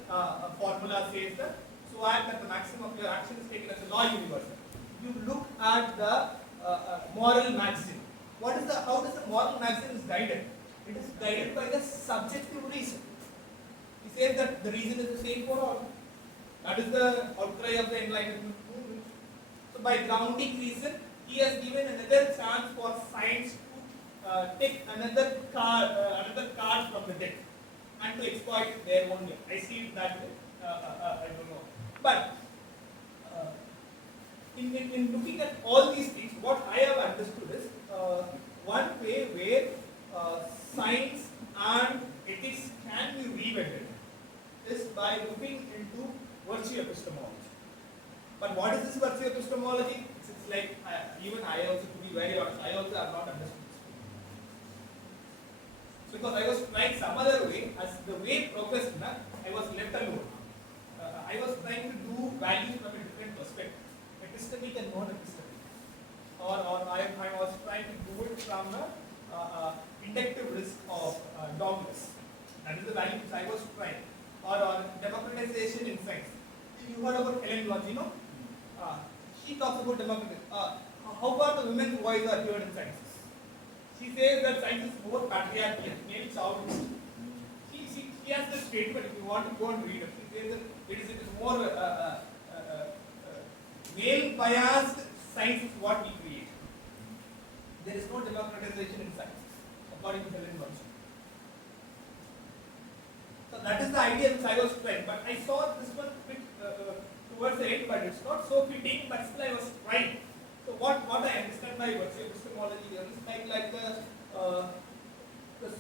formula says that? So act that the maximum of your action is taken as a law universal. You look at the moral maxim. What is the? How does the moral maxim is guided? It is guided by the subjective reason. He says that the reason is the same for all. That is the outcry of the Enlightenment movement. So by grounding reason, he has given another chance for science to take another card from the deck and to exploit their own way. I see it that way. I don't know. But in looking at all these things, what I have understood is one way where science and ethics can be rewedded is by looking into virtue epistemology. But what is this virtue epistemology? It's like, even I also, to be very honest, I also have not understood this. Because I was trying some other way, as the way progressed, I was left alone. I was trying to do values from a different perspective, epistemic and non-epistemic. Or I was trying to do it from a inductive risk of dogmas. That is the value which I was trying. Or democratization in science. You heard about Helen Longino? She talks about democratization. How far the women's voice are heard in sciences? She says that science is more patriarchal, maybe chauvinist. She has this statement, if you want to go and read it, she says that it is more male biased science is what we create. There is no democratization in science, according to Helen Longino. So that is the idea which I was trying, but I saw this one bit towards the end, but it's not so fitting, but still I was trying. So what I understand by virtue epistemology here is like the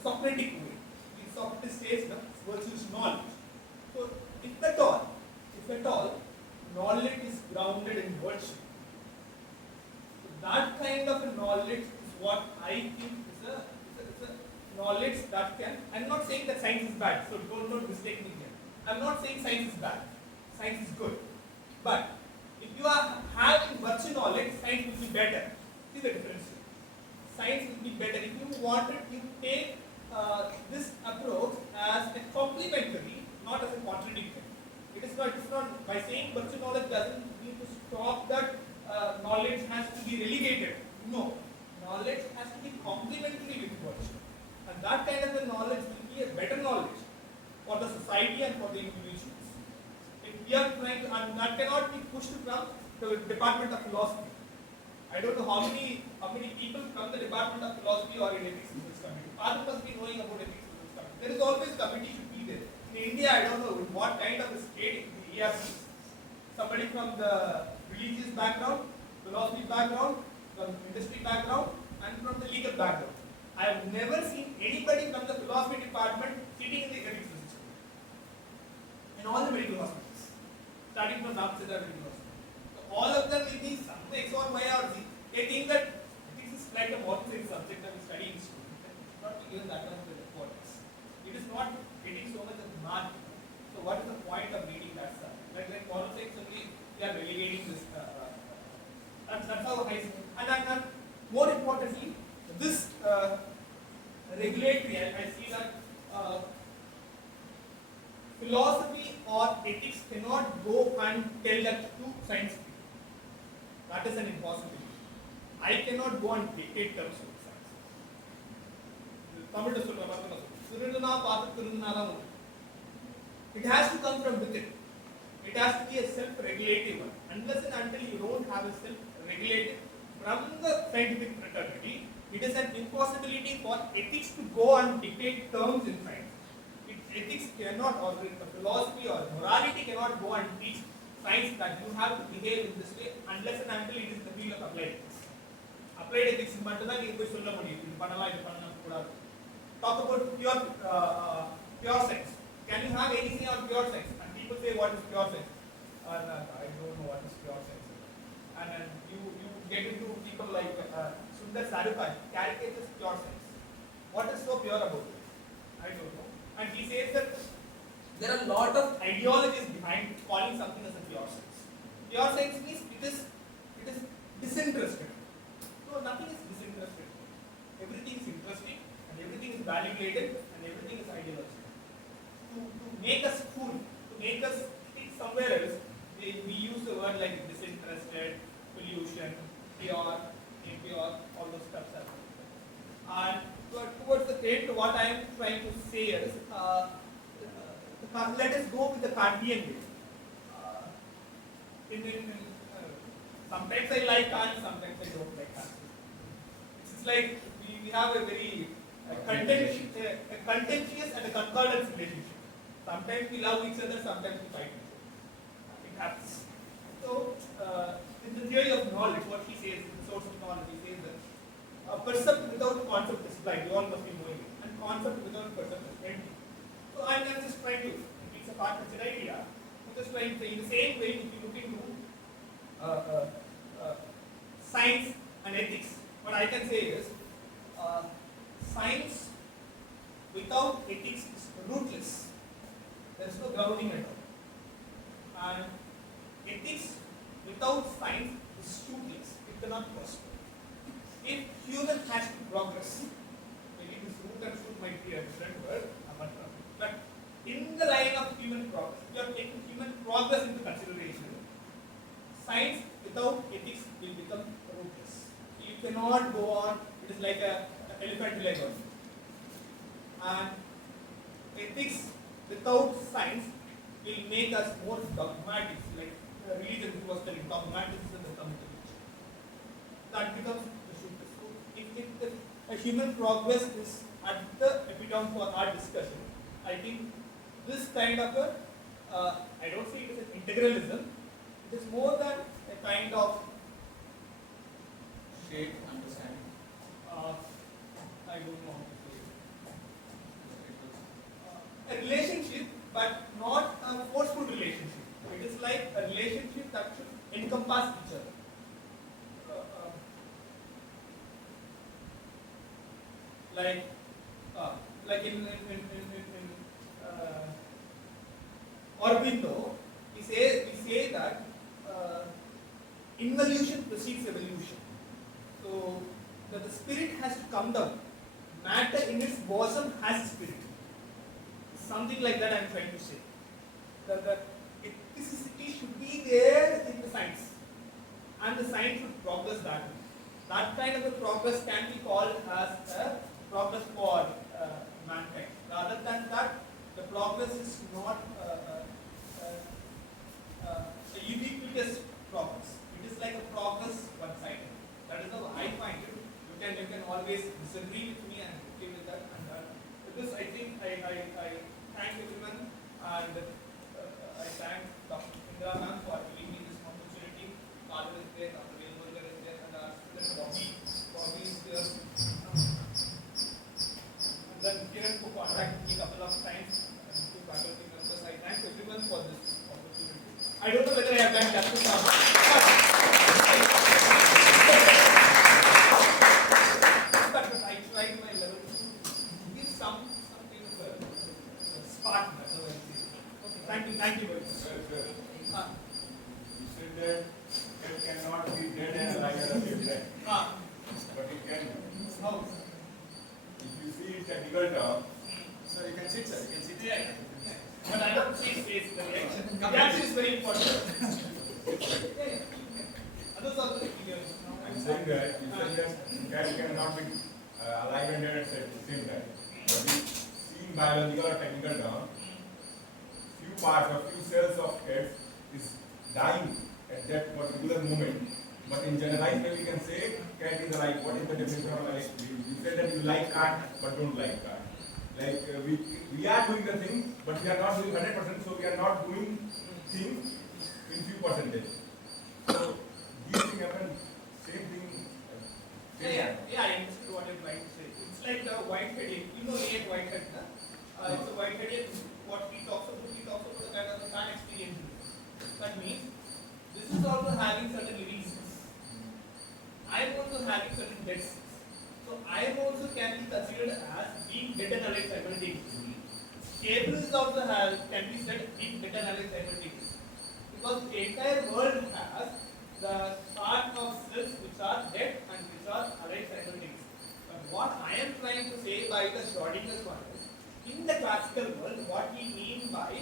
Socratic way. Socrates says that virtue is knowledge. So if at all, knowledge is grounded in virtue. So that kind of a knowledge is what I think is a knowledge that can. I'm not saying that science is bad, so don't mistake me here. I'm not saying science is bad. Science is good. But if you are having virtue knowledge, science will be better. See the difference here. Science will be better. If you want it, you take this approach as a complementary, not as a contradictory. It's not by saying virtue knowledge doesn't mean to stop that knowledge has to be relegated. No. Knowledge has to be complementary with virtue. And that kind of a knowledge will be a better knowledge for the society and for the individuals. If we are trying to, and that cannot be pushed from the Department of Philosophy. I don't know how many people from the Department of Philosophy or in ethics in this country. Father must be knowing about ethics in this country. There is always committee should be there. In India, I don't know what kind of a state we have. Somebody from the religious background, philosophy background, from industry background, and from the legal background. I have never seen anybody from the philosophy department sitting in the ethics system. In all the medical hospitals, starting from Ramchandra Medical Hospital. So all of them will be some X or Y or Z. They think that ethics is like a modern science subject that we study in school. It's not given that much of importance. It is not getting so much of mark. So what is the point of reading that stuff? Like modern science only, they are relegating this. That's how I see. And more importantly, this regulatory, I see that philosophy or ethics cannot go and tell that to science people. That is an impossibility. I cannot go and dictate terms of science. It has to come from within. It has to be a self-regulative one. Unless and until you don't have a self-regulative from the scientific fraternity, it is an impossibility for ethics to go and dictate terms in science. Ethics cannot, or philosophy or morality cannot go and teach science that you have to behave in this way unless and until it is in the field of applied ethics. Applied ethics is மட்டும்தான் நீங்க போய் சொல்ல முடியும். இது பண்ணலாம் இது பண்ணலாம் கூடாது. Talk about pure science. Can you have anything on pure science? And people say what is pure science? I don't know what is pure science. And you get into people like Sundar Sarupaj, caricatures pure science. What is so pure about it? I don't know. And he says that there are a lot of ideologies behind calling something as a pure science. Pure science means it it is disinterested. No, nothing is disinterested. Everything is interesting and everything is value-laden and everything is ideological. To make us fool, to make us think somewhere else, we use the word like disinterested, pollution, pure, impure, all those stuff. And towards the end, what I am trying to say is, let us go with the Kantian way. Sometimes I like Kant, sometimes I don't like Kant. It's like we have a very contentious and a concordance relationship. Sometimes we love each other, sometimes we fight each other. It happens. So, in the theory of knowledge, what he says, the source of knowledge, he says that a percept without a concept is blind, you all must be knowing it, and concept without a percept is empty. So I'm just trying to pick apart such an idea. I'm just trying to say, in the same way, if you look into science and ethics, what I can say is, science without ethics is rootless. There is no grounding at all. And ethics without science is toothless. It cannot prosper. If human has to progress, maybe this root and shoot might be a different word, but in the line of human progress, we are taking human progress into consideration. Science without ethics will become rootless. You cannot go on. It is like an elephant leg on. And ethics without science will make us more dogmatic, like religion was telling, dogmatism and commitment. That becomes the shoot. So if a human progress is at the epitome for our discussion, I think this kind of a, I don't say it is an integralism, it is more than a kind of Shape, understanding. I don't know how to say it. A relationship, but not a forceful relationship. It is like a relationship that should encompass each other. Like in Aurobindo, we say that involution precedes evolution. So that the spirit has to come down. Matter in its bosom has spirit. Something like that I am trying to say. The ethnicity should be there in the science. And the science should progress that way. That kind of a progress can be called as a progress for mankind. Rather than that, the progress is not a ubiquitous progress. It is like a progress one-sided. That is how I find it. You can always disagree with me and okay with that. And with this, I think I thank everyone and I thank Dr. Indra ma'am for giving me this opportunity. Father is there, Dr. Velmurgar is there, and our student Bobby is here. And then Kiran who contacted me a couple of times and two faculty members. I thank everyone for this opportunity. I don't know whether I have done justice or not. But I tried my level to give some kind of a spark. Okay, thank you very much. Sir, you said that it cannot be dead and alive at the same time. But it can. How? If you see in technical term, Sir, you can sit, sir. You can sit. Yeah. But I don't see space. The reaction. The reaction is very important. Others also clear. I'm saying that you said that cat cannot be alive and dead at the same time. But we see in biological or technical term, few parts or few cells of cats is dying at that particular moment. But in generalized way, we can say cat is alive. What is the definition of alive? You said that you like cat but don't like cat. Like we are doing the thing, but we are not doing 100%. So we are not doing things in few percentage. So these things happen. Same thing. Yeah, I understood what you're trying to say. It's like the white-headed. You know, white-headed, huh? It's a white-headed. What he talks about the kind of the fan experience. That means this is also having certain living cells. I am also having certain dead cells. So I am also can be considered as being dead and alive simultaneously. Cables also can be said being dead and alive simultaneously. Because the entire world has the classical world, what we mean by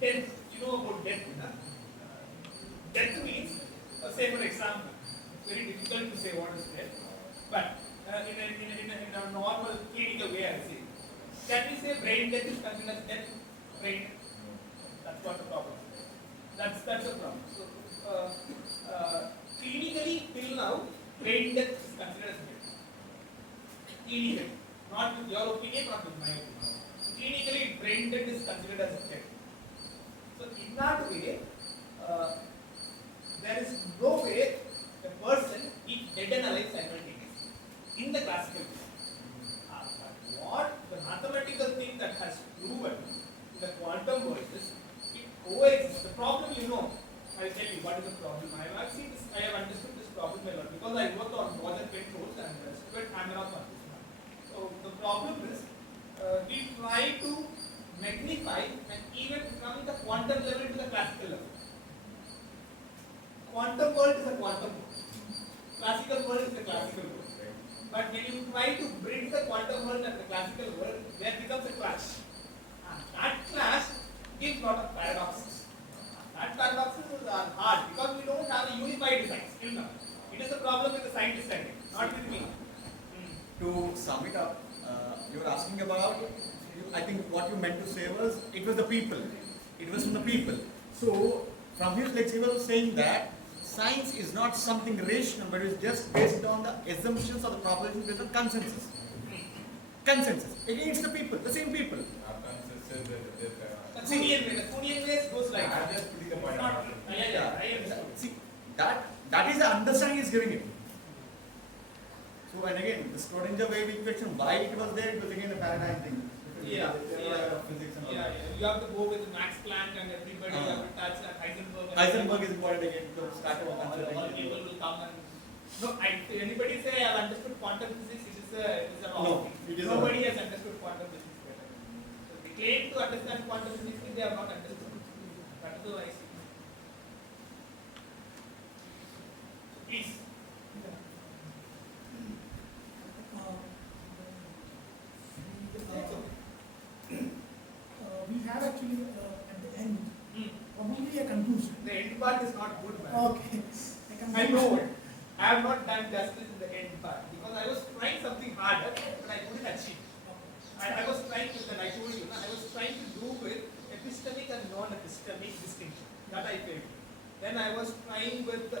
death. You know about death, huh? Death means, say for example, it's very difficult to say what is death, but in a normal clinical way, I say, can we say brain death is considered as death? Brain death. That's what the problem is. That's a problem. So, clinically, till now, brain death is considered as death. Clinically, not with your opinion, not with my opinion. Clinically, brain death is considered as death. So, in that way, there is no way a person is dead and alive simultaneously in the classical way. But what the mathematical thing that has proven in the quantum world is it coexists. The problem, you know, I'll tell you what is the problem. I have seen this, I have understood this problem a lot because I worked on Roger Penrose and Stuart Hameroff on this one. So the problem is we try to magnify and even from the quantum level to the classical level. Quantum world is a quantum world. Classical world is a classical world. But when you try to bring the quantum world and the classical world, there becomes a clash. And that clash gives a lot of paradoxes. That paradoxes are hard because we don't have a unified design still now. It is a problem with the scientist, I think, not with me. To sum it up, you were asking about, I think what you meant to say was, it was the people. It was from the people. So, from his lecture, he was saying that science is not something rational, but it's just based on the assumptions or the propositions based on consensus. Consensus. Again, it's the people, the same people. The Kuhnian way goes like that. just putting the point Not, out. I understand. See, that is the understanding he's giving it. So, and again, the Schrodinger wave equation, why it was there, it was again a paradigm thing. Yeah. Physics and all Yeah, that. yeah. You have to go with Max Planck and everybody, you have to touch Heisenberg. And Heisenberg is important again to start all people will come and no. Anybody say I have understood quantum physics? It is a wrong No, thing. it is Nobody has understood quantum physics better. So they claim to understand quantum physics, but they have not understood. That is the I see. Please. We have actually at the end probably a conclusion. The end part is not good, man. Okay. I know it. I have not done justice in the end part because I was trying something harder, but I couldn't achieve. I was trying to, and I told you, I was trying to do with epistemic and non-epistemic distinction. That I failed. Then I was trying with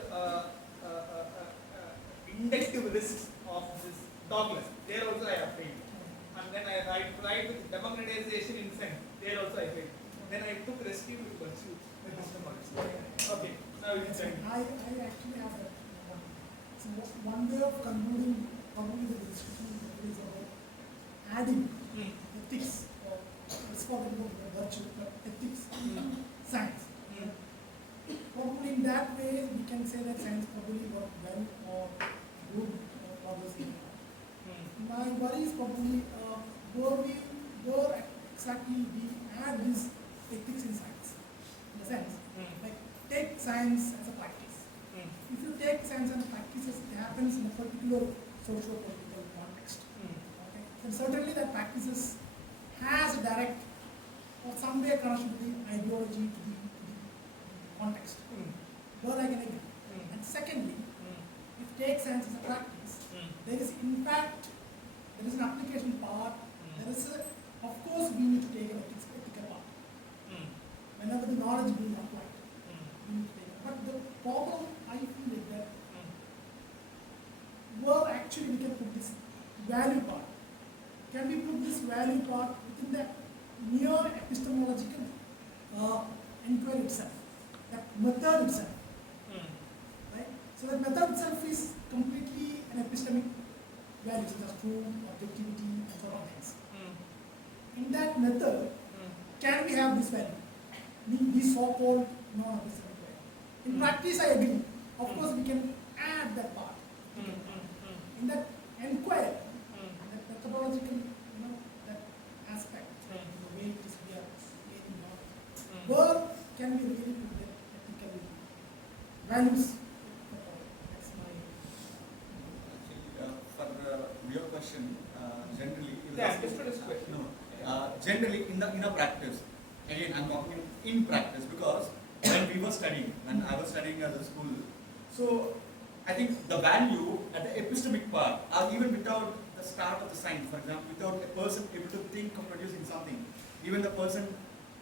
inductive risks of this dogmas. There also I have failed. And then I tried with democratization in sense. There also I failed. Then I took rescue with virtue epistemology. Okay, now you can tell me. I actually have that one. So one way of concluding probably the discussion is about adding ethics, or let's call it the virtue, but ethics to science. Probably in that way we can say that science probably worked well or good or was My worry is probably where exactly we add this ethics in science. In the sense, like take science as a practice. If you take science as a practice, it happens in a particular socio-political context. Okay? Then certainly that practices has a direct or some way connection to the ideology, to the context. Where I can agree. And secondly, if take science as a practice, there is in fact there is an application part. There is of course we need to take an ethical part. Whenever the knowledge is being applied, we need to take it. But the problem I feel is that where actually we can put this value part. Can we put this value part within the mere epistemological inquiry itself, that method itself, right? So that method itself is completely an epistemic value, such as truth, objectivity, and so on things. In that method, can we have this value? This so-called non-epistemic value. In practice, I agree. Of course, we can add that part. In that inquiry, that methodological, that aspect, the way it is we are gaining knowledge. Where can we really put the ethical values? That's my. Actually, for your question, generally, Yeah, just for this question. No, generally in a practice, again I'm talking in practice, because when we were studying, when I was studying as a school, so I think the value at the epistemic part, or even without the start of the science, for example, without a person able to think of producing something, even the person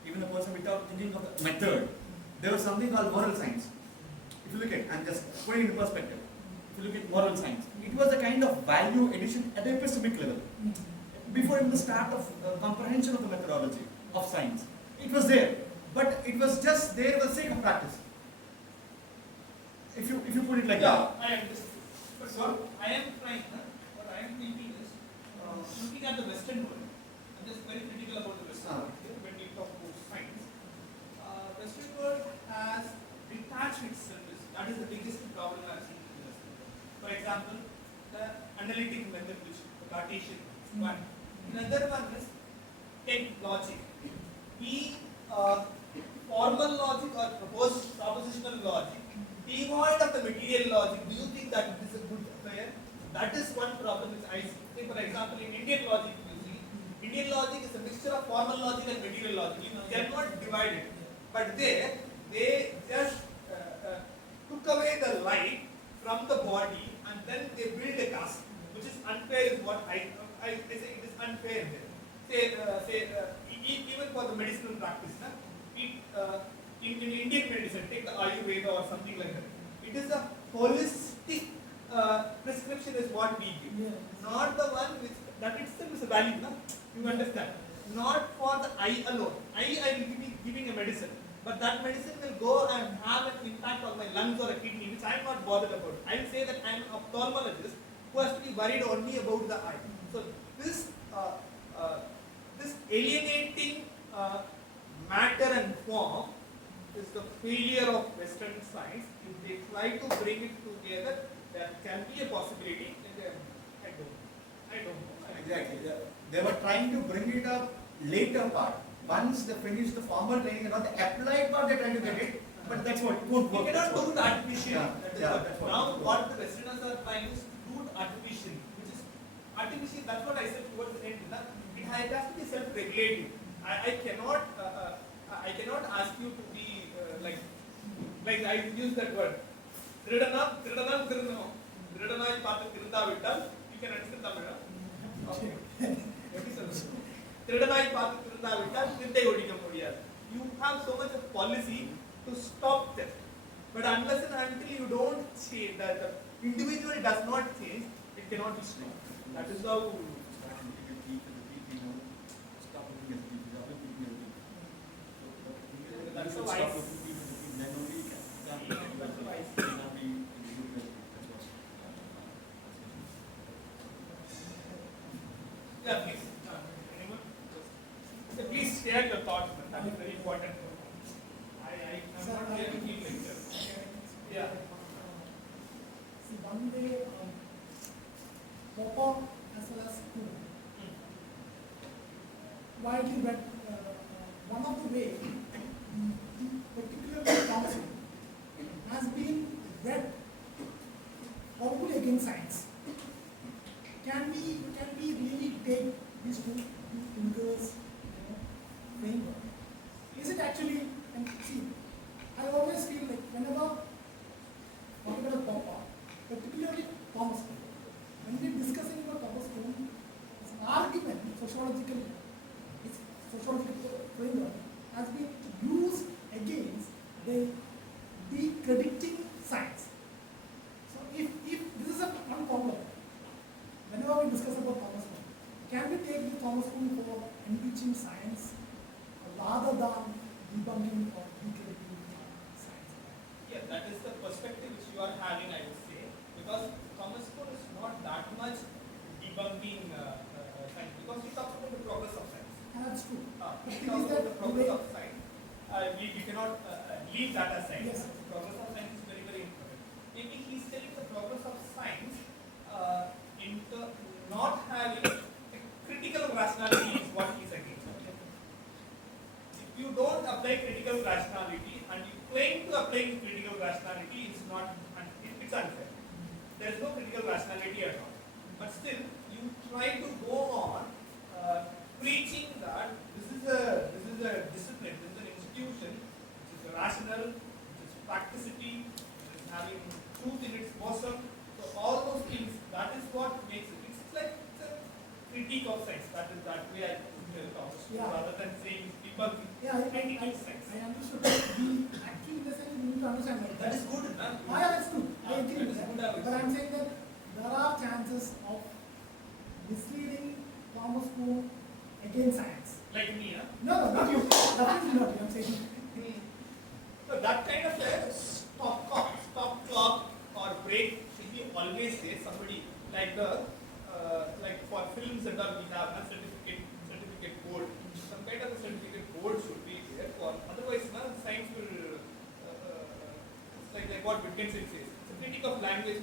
without thinking of the method, there was something called moral science. If you look at, I'm just putting it in perspective, if you look at moral science, it was a kind of value addition at the epistemic level. Before even the start of comprehension of the methodology of science, it was there, but it was just there for the sake of practice. If you put it like that. I understand. But what I am trying, what I am thinking is, looking at the Western world, I'm just very critical about the Western world here when we talk about science. Western world has detached itself. That is the biggest problem I have seen in the Western world. For example, the analytic method, which the Cartesian is one. Another one is take logic. Be formal logic or propositional logic, devoid of the material logic. Do you think that it is a good affair? That is one problem which I see. For example, in Indian logic, you see, Indian logic is a mixture of formal logic and material logic. You cannot divide it. But they just took away the light from the body and then they build a caste, which is unfair. Is what I say it is unfair there. Even for the medicinal practice, in Indian medicine, take the Ayurveda or something like that. It is a holistic prescription is what we give, not the one which that itself is a value. No? You understand? Not for the eye alone. I will be giving a medicine, but that medicine will go and have an impact on my lungs or a kidney, which I am not bothered about. I will say that I am an ophthalmologist who has to be worried only about the eye. So this alienating matter and form is the failure of Western science. If they try to bring it together, there can be a possibility. I don't know. Exactly. They were trying to bring it up later part. Once they finish the formal training and all the applied part, they're trying to get it. But that's what it won't work. We cannot do it artificially. That's what Now what the Westerners are trying is to do it artificially, which is artificial. That's what I said towards the end. It has to be self-regulating. I cannot ask you to be like I use that word. Thirudanam. Thirudanai paathu thirunda vittal. You can understand Tamil. Okay. Thirudanai paathu thirunda vittal thirundai odikka mudiyadhu. You have so much of policy to stop them. But unless and until you don't change, that the individual does not change, it cannot be stopped. That is how. That's how I Yeah, please. Anyone? So please share your thoughts. That is very important. I'm not here to give lectures. Yeah. See, one day, Papa as well as school, widely read, one of the way, particularly council, has been read powerfully against science. Can we really take these two fingers, framework? Is it actually, and see, I always feel like whenever talking about Papa, particularly Thomas Kuhn, when we're discussing about Thomas Kuhn, it's an argument, sociological framework has been used against the crediting science. So if this is one problem, whenever we discuss about Thomas Kuhn, can we take the Thomas Kuhn for enriching science rather than debunking or decrediting science? Yeah, that is the perspective which you are having, I would say, because Thomas Kuhn is not that much debunking science, because he talks about the progress of science. And that's true. He talks about the progress of science. We cannot leave that aside. Yes. The progress of science is very, very important. Maybe he's telling the progress of science into not having a critical rationality is what he's against. If you don't apply critical rationality and you claim to apply critical rationality, it's unfair. There is no critical rationality at all. But still, you try to go on preaching that a discipline, this is an institution which is rational, which is practicity, which is having truth in its bosom. So all those things, that is what makes it. It's like it's a critique of science. That is that way I talk. Yeah. Rather than saying people Yeah, critique science. I understood. We actually in the sense we need to understand That is good, man. Yeah, that's good. I agree with That is that. good, But I'm saying that there are chances of misleading Thomas More against science. Like me, huh? No, not you. Definitely not you. I'm saying. So that kind of a stop clock or break should be always there. Somebody like the like for films and all we have a certificate board. Some kind of a certificate board should be there. For otherwise, science will it's like what Wittgenstein says. It's a critique of language.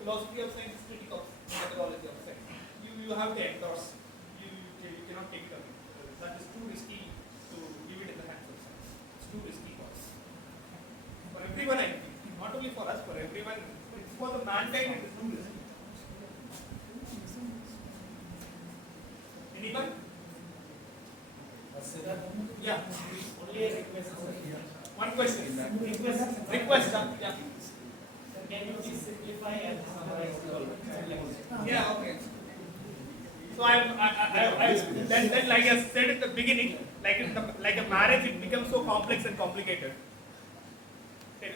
Philosophy of science is critique of methodology of science. You have to endorse. You cannot take it away. That is too risky to leave it in the hands of science. It's too risky for us. For everyone, I think. Not only for us, for everyone. It's for the mankind, it is too risky. Anyone? Yeah. Only a request. One question. Request. Yeah. Can you please simplify and summarize the Yeah, okay. So then like I said at the beginning, like a marriage, it becomes so complex and complicated. Okay.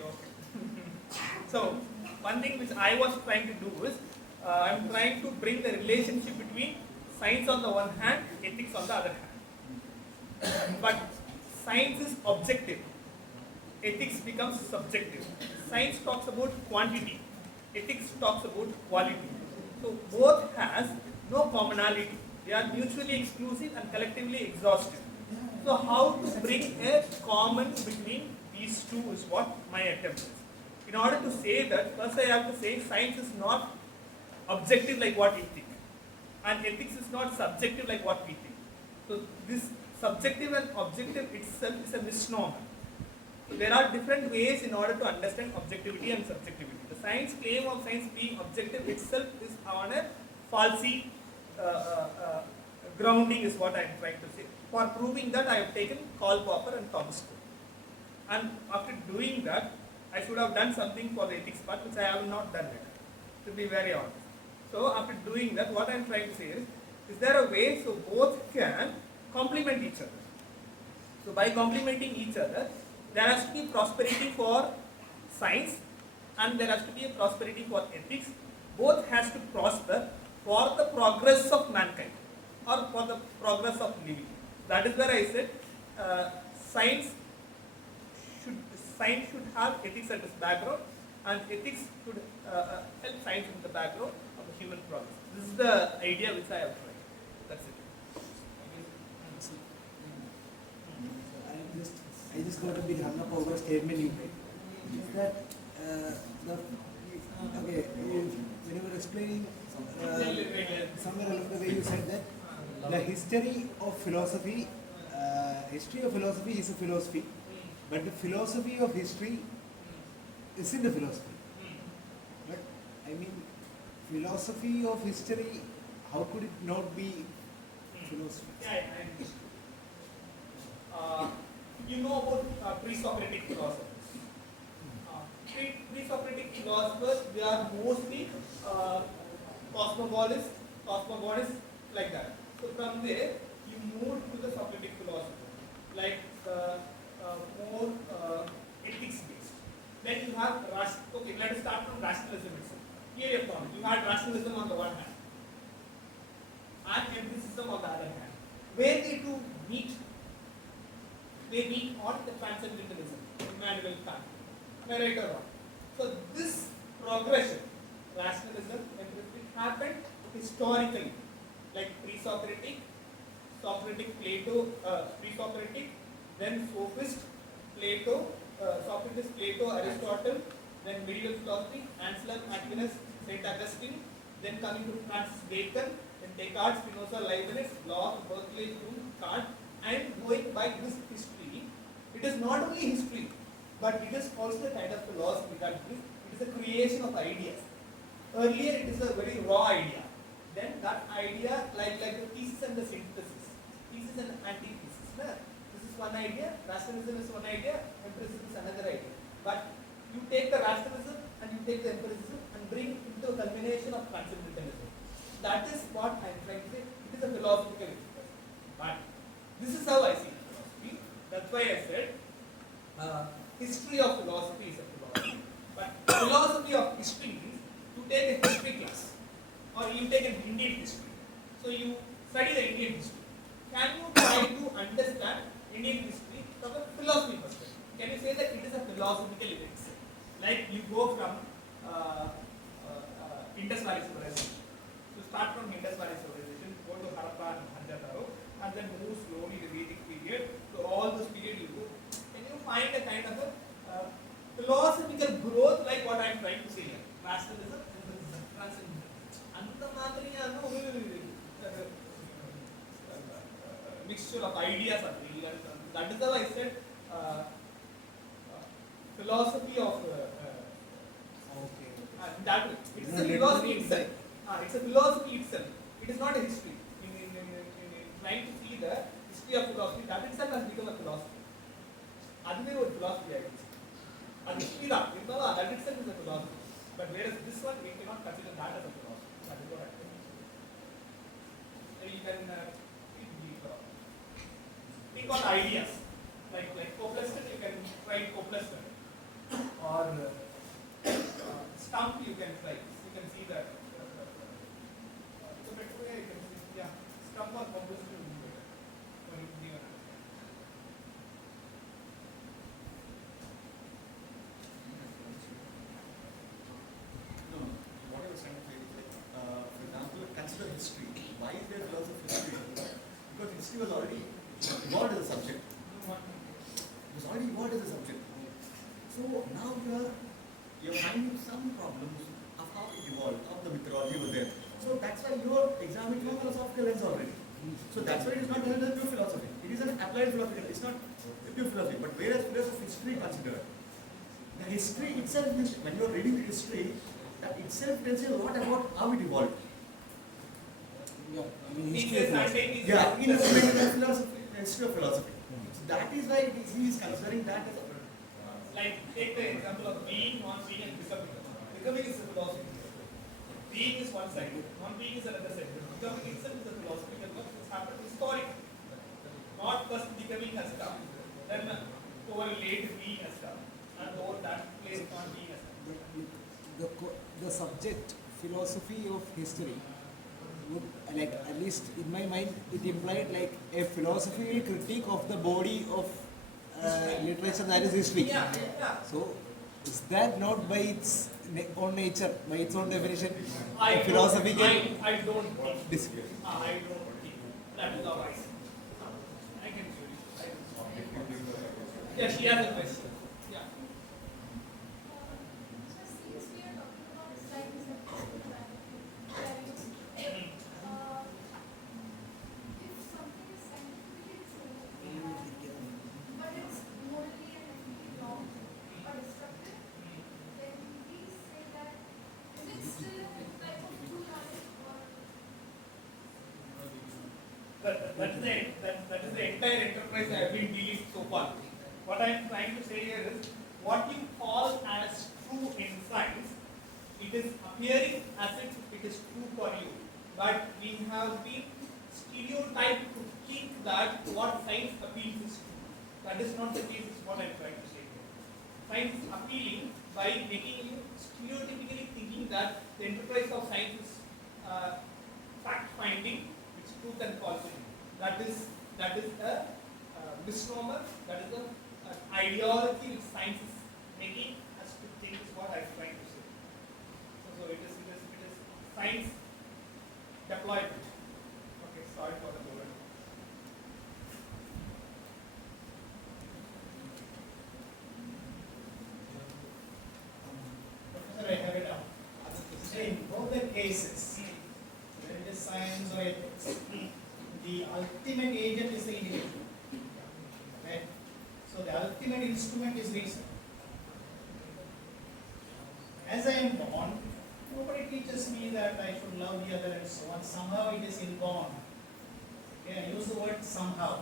So one thing which I was trying to do is, I'm trying to bring the relationship between science on the one hand, ethics on the other hand. But science is objective. Ethics becomes subjective. Science talks about quantity. Ethics talks about quality. So both has no commonality. They are mutually exclusive and collectively exhaustive. So how to bring a common between these two is what my attempt is. In order to say that, first I have to say science is not objective like what we think. And ethics is not subjective like what we think. So this subjective and objective itself is a misnomer. So there are different ways in order to understand objectivity and subjectivity. The science claim of science being objective itself is on a falsy grounding is what I am trying to say. For proving that I have taken Karl Popper and Thomas Kuhn. And after doing that, I should have done something for the ethics part which I have not done yet, to be very honest. So after doing that, what I am trying to say is there a way so both can complement each other? So by complementing each other, there has to be prosperity for science and there has to be a prosperity for ethics. Both has to prosper for the progress of mankind or for the progress of living. That is where I said science should have ethics at its background and ethics should help science in the background of the human progress. This is the idea which I have tried. That's it. I just got a bit hung up over a statement you made. Is that when you were explaining somewhere along the way you said that the history of philosophy is a philosophy, but the philosophy of history isn't a philosophy. But I mean, philosophy of history, how could it not be philosophy? You know about pre-Socratic philosophers. Pre-Socratic philosophers, they are mostly cosmogonists like that. So from there, you move to the Socratic philosophy, like more ethics based. Then you have okay. Let us start from rationalism itself. Theory of thought. You had rationalism on the one hand, and empiricism on the other hand. Where they two meet? They meet on the transcendentalism, Immanuel Kant. Am I right or wrong? So this progression, rationalism, empiricism, happened historically, like pre-Socratic, Socratic, Plato, pre-Socratic, then Sophist, Plato, Socrates, Plato, Aristotle, then medieval philosophy, Anselm, Aquinas, Saint Augustine, then coming to Francis Bacon, then Descartes, Spinoza, Leibniz, Locke, Berkeley, Hume, Kant, and going by this history, it is not only history, but it is also a kind of philosophy that it is a creation of ideas. Earlier it is a very raw idea. Then that idea, like the thesis and the synthesis, thesis and antithesis. No? This is one idea, rationalism is one idea, empiricism is another idea. But you take the rationalism and you take the empiricism and bring into a culmination of transcendentalism. That is what I am trying to say. It is a philosophical exercise. But this is how I see philosophy. That's why I said history of philosophy is a philosophy. But philosophy of history means you take a history class or you take an Indian history. So you study the Indian history. Can you try to understand Indian history from a philosophy perspective? Can you say that it is a philosophical event? Like you go from Indus Valley civilization. You start from Indus Valley civilization, go to Harappa and Mohenjo-daro, and then move slowly the Vedic period. So all this period you go. Can you find a kind of a philosophical growth like what I am trying to say here? Rationalism, empiricism, transcendentalism. Mixture of ideas are real. That is how I said philosophy of that it is a philosophy itself. It's a philosophy itself. It is not a history. In trying to see the history of philosophy, that itself has become a philosophy. That is philosophy, I would say. That itself is a philosophy. But whereas this one, we cannot consider that as a philosophy. That is what I think. You can think on ideas. Like Copleston, you can write Copleston. Or Stump, you can try. You can see that. So that's why you can see, yeah, Stump or Copleston will be better. Or you can even No, what I was trying to say is like, for example, consider history. Why is there lots of history? Because history was already evolved as a subject. It was already evolved as a subject. So now you're finding some problems of how it evolved, how the mythology was there. So that's why you're examining from a philosophical lens already. So that's why it is not considered pure philosophy. It is an applied philosophy. It's not a pure philosophy. But whereas philosophy history considered, the history itself, when you're reading the history, that itself tells you a lot about how it evolved. Yeah, I mean, Yeah, in a philosophy, history of philosophy. So that is why he is considering that as a like take the example of being, non-being, and becoming. Becoming is a philosophy. Being is one side, non-being is another side. Becoming itself is a philosophical work. It's happened historically. Not first becoming has come, then over late being has come, and over that place non-being has come. the subject philosophy of history would, like, at least in my mind, it implied like a philosophical critique of the body of literature that is history. Yeah. So is that not by its own nature, by its own definition, I philosophical? I don't think. Disagree. I don't think that is how I see. I can see. Yeah, she has a question. Yeah. Since we are talking about science and values, if something is scientifically true, but it's morally and ethically wrong or destructive, then we say that is it still a type of true knowledge or That is the entire enterprise I have been dealing so far. What I am trying to say here is, what you call as true in science, it is appearing as if it is true for you. But we have been stereotyped to think that what science appeals is true. That is not the case, is what I am trying to say here. Science is appealing by making you stereotypically thinking that the enterprise of science is fact-finding, which truth and falsity. That is a misnomer. That is an ideology which science is making us to think is what I am trying to say. So it is science deployment. Okay, sorry for the word. Professor, I have it up. Say in both the cases, whether it is science or ethics, the ultimate agent is the individual. Right? So the ultimate instrument is reason. As I am born, nobody teaches me that I should love the other and so on. Somehow it is inborn. Okay, I use the word somehow.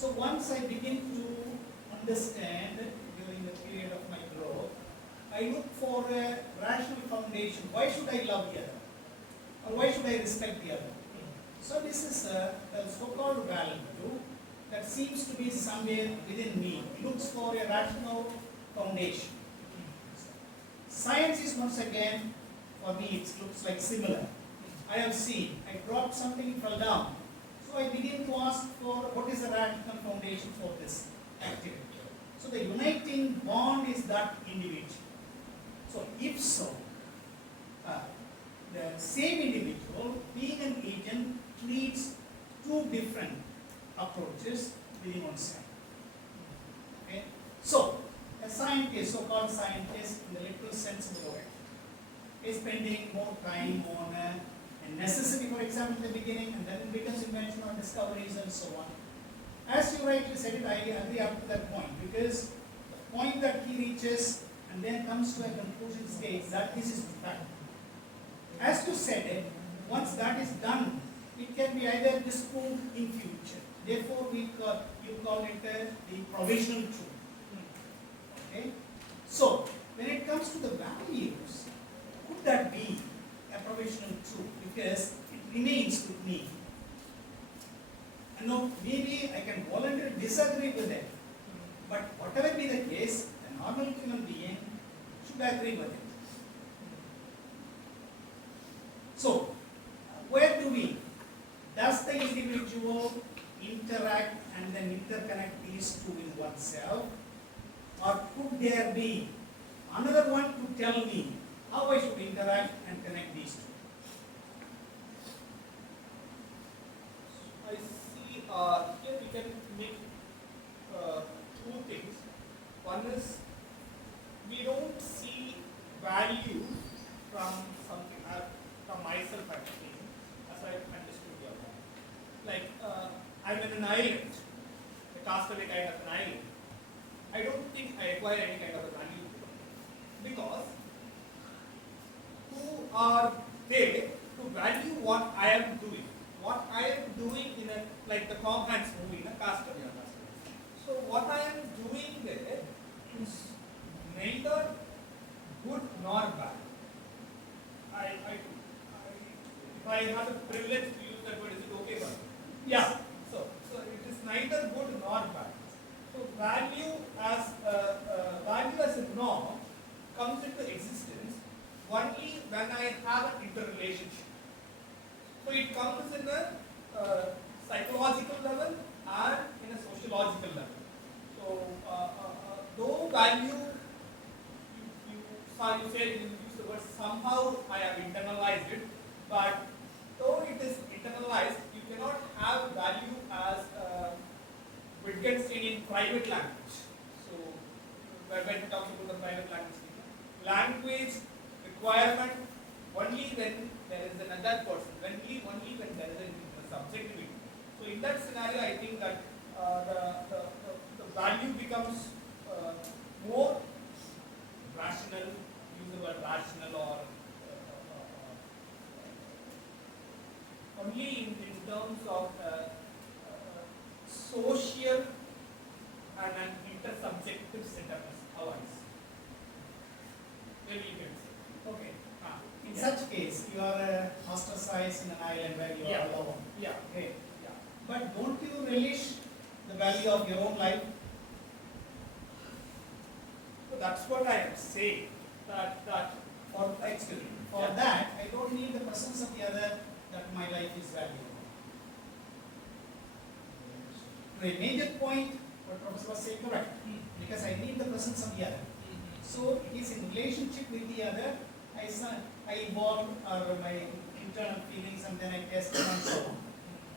So once I begin to understand during the period of my growth, I look for a rational foundation. Why should I love the other? Or why should I respect the other? So this is a so-called value that seems to be somewhere within me, looks for a rational foundation. Science is once again, for me, it looks like similar. I have seen, I dropped something, it fell down. So I begin to ask for what is the rational foundation for this activity. So the uniting bond is that individual. So if so, the same individual, being an agent, treats two different approaches within oneself. Okay? So, a scientist, so-called scientist, in the literal sense of the word, is spending more time on a necessity, for example, in the beginning, and then it becomes invention or discoveries and so on. As you rightly said it, I agree up to that point, because the point that he reaches and then comes to a conclusion stage, that is his fact. As you said it, once that is done, it can be either disproved in future. Therefore, you call it the provisional truth. Okay? So, when it comes to the values, could that be a provisional truth? Because it remains with me. And now, maybe I can voluntarily disagree with it. But whatever be the case, a normal human being should agree with it. So, where does the individual interact and then interconnect these two in oneself? Or could there be another one to tell me how I should interact and connect these two? I see here we can make two things. One is we don't see value from something, from myself actually, as I understood your point. Like I'm in an island, a castaway kind of an island. I don't think I acquire any kind of a value because who are they to value what I am doing? What I am doing in a, like the Tom Hanks movie, in a castaway. So what I am doing there is neither good nor bad. If I have the privilege to use that word, is it okay? Yeah. So it is neither good nor bad. So value as a norm comes into existence only when I have an interrelationship. So it comes in a psychological level and in a sociological level. So though value, you said you use the word somehow I have internalized it, but though it is internalized, you cannot have value as Wittgensteinian private language. So when we talk about the private language requirement only when there is another person, only when there is a subjectivity. So in that scenario, I think that the value becomes more rational, use the word rational, or only in terms of social and an intersubjective setup as how I see. Maybe you can say. Okay. In such case, you are ostracized in an island where you are alone. Yeah. Okay. Yeah. But don't you relish the value of your own life? So that's what I am saying. That For that, I don't need the presence of the other, that my life is valuable. To a major point, what Professor was saying correct, because I need the presence of the other. So it is in relationship with the other, I evolve my internal feelings and then I test them and so on.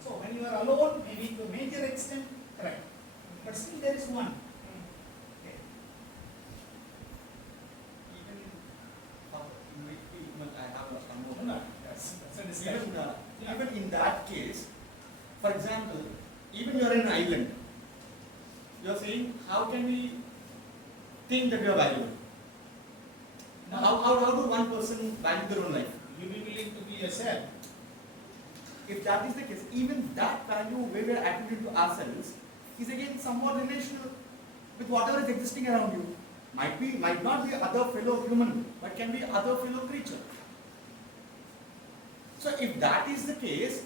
So when you are alone, maybe to a major extent, correct. But still there is one. Okay. I have a No, that's a discussion. even in that case, for example, even you are in an island, you are saying, how can we think that you are valuable? How do one person value their own life? You be willing to be yourself. If that is the case, even that value where we are attributing to ourselves is again somewhat relational with whatever is existing around you. Might not be other fellow human, but can be other fellow creature. So if that is the case,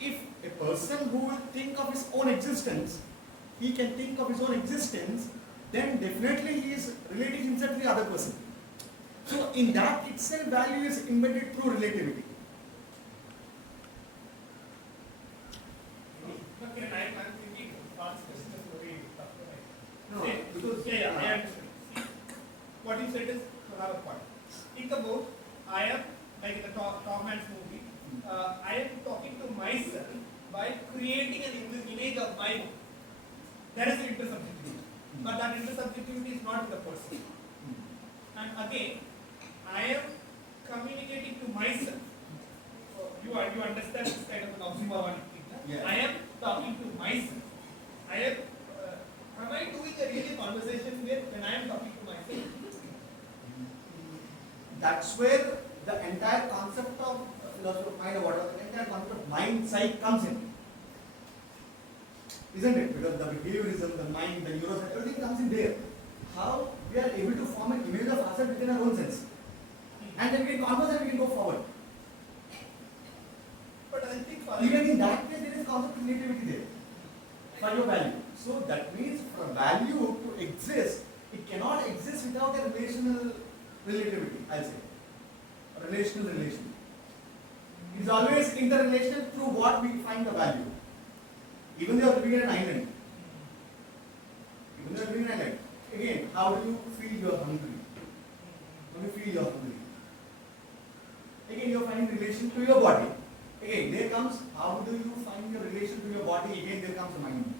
if a person who will think of his own existence, he can think of his own existence, then definitely he is relating himself to the other person. So in that itself, value is embedded through relativity. Okay, I'm thinking last question is very tough. No, Say, because yeah, I understand. See, what you said is to have a point. Think about, I am, like in the Tom Hanks movie, I am talking to myself by creating an image of my own. There is an intersubjectivity. But that intersubjectivity is not in the person. And again, I am communicating to myself. So you understand this kind of an oxymoron thing. Yeah. I am talking to myself. Am I doing a really conversation here when I am talking to myself? that's where the entire concept of philosophy of mind or whatever, the entire concept of mind side comes in. Isn't it? Because the behaviorism, the mind, the neuroscience, everything comes in there. How we are able to form an image of ourselves within our own sense. And then we can converse and we can go forward. But I think for Even in that case, there is concept of relativity there for your value. So that means for value to exist, it cannot exist without a relational relativity, I'll say. A relational relation. It is always interrelational through what we find the value. Even though you are living in an island. Even though you are living in an island. Again, how do you feel you are hungry? How do you feel you are hungry? Again, you are finding relation to your body. Again, there comes, how do you find your relation to your body? Again, there comes the mind.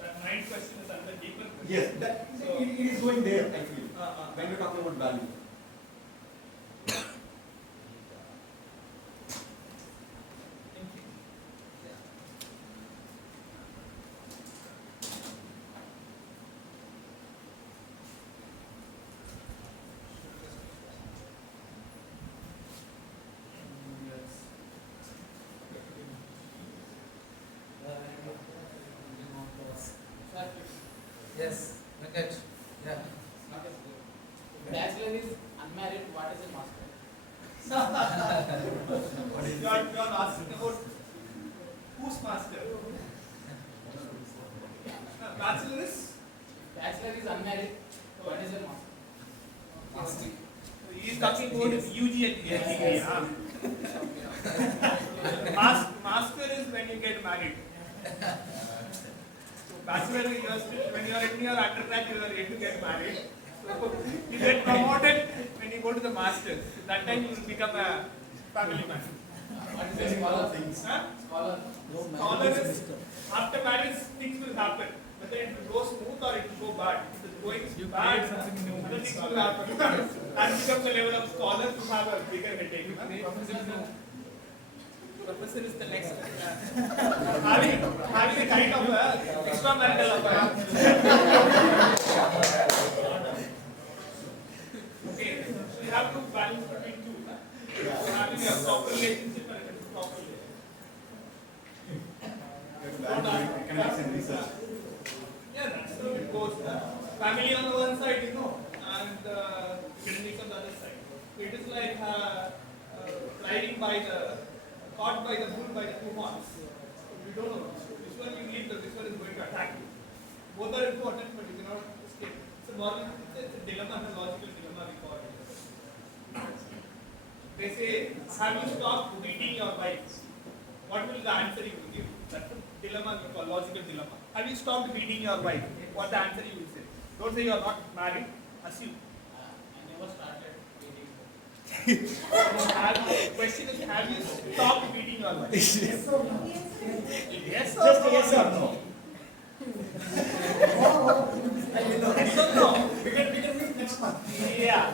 that mind question is another deeper question. Yes, that, So- it is going there, I feel, when we are talking about value. Thank you. Yes, Venkat. Yeah. Bachelor is unmarried, what is a master? You are asking about who's master? Bachelor is? Bachelor is unmarried, what is a master? Master. He is talking about UG and PhD. Master is when you get married. So bachelor is when you are in your undergrad, you are yet to get married. So you get promoted when you go to the master's. That time you will become a family man. What is a scholar? Huh? Scholar. Scholar is after marriage things will happen. Whether it will go smooth or it will go bad. If it is going bad, other things will happen. That becomes a level of scholar to have a bigger headache. Professor is the next. Having a kind of extramarital affair. Okay, so you have to balance between two. So having a proper relationship and a proper relationship. Economics and research. Yeah, that's how it goes. Family on the one side, and academics on the other side. So it is like riding caught by the bull by the two horns. You don't know which one you lead, this one is going to attack you. Both are important, but you cannot escape. It's a dilemma, a logical dilemma we call it. They say, have you stopped beating your wife? What will the answer you will give? That's a dilemma we call logical dilemma. Have you stopped beating your wife? What the answer you will say? Don't say you are not married. Assume. I never started dating. Question is, have you stopped beating your wife? Yes or no? Yes or Just no? yes or no. Yes or no? We can meet next month. Yeah.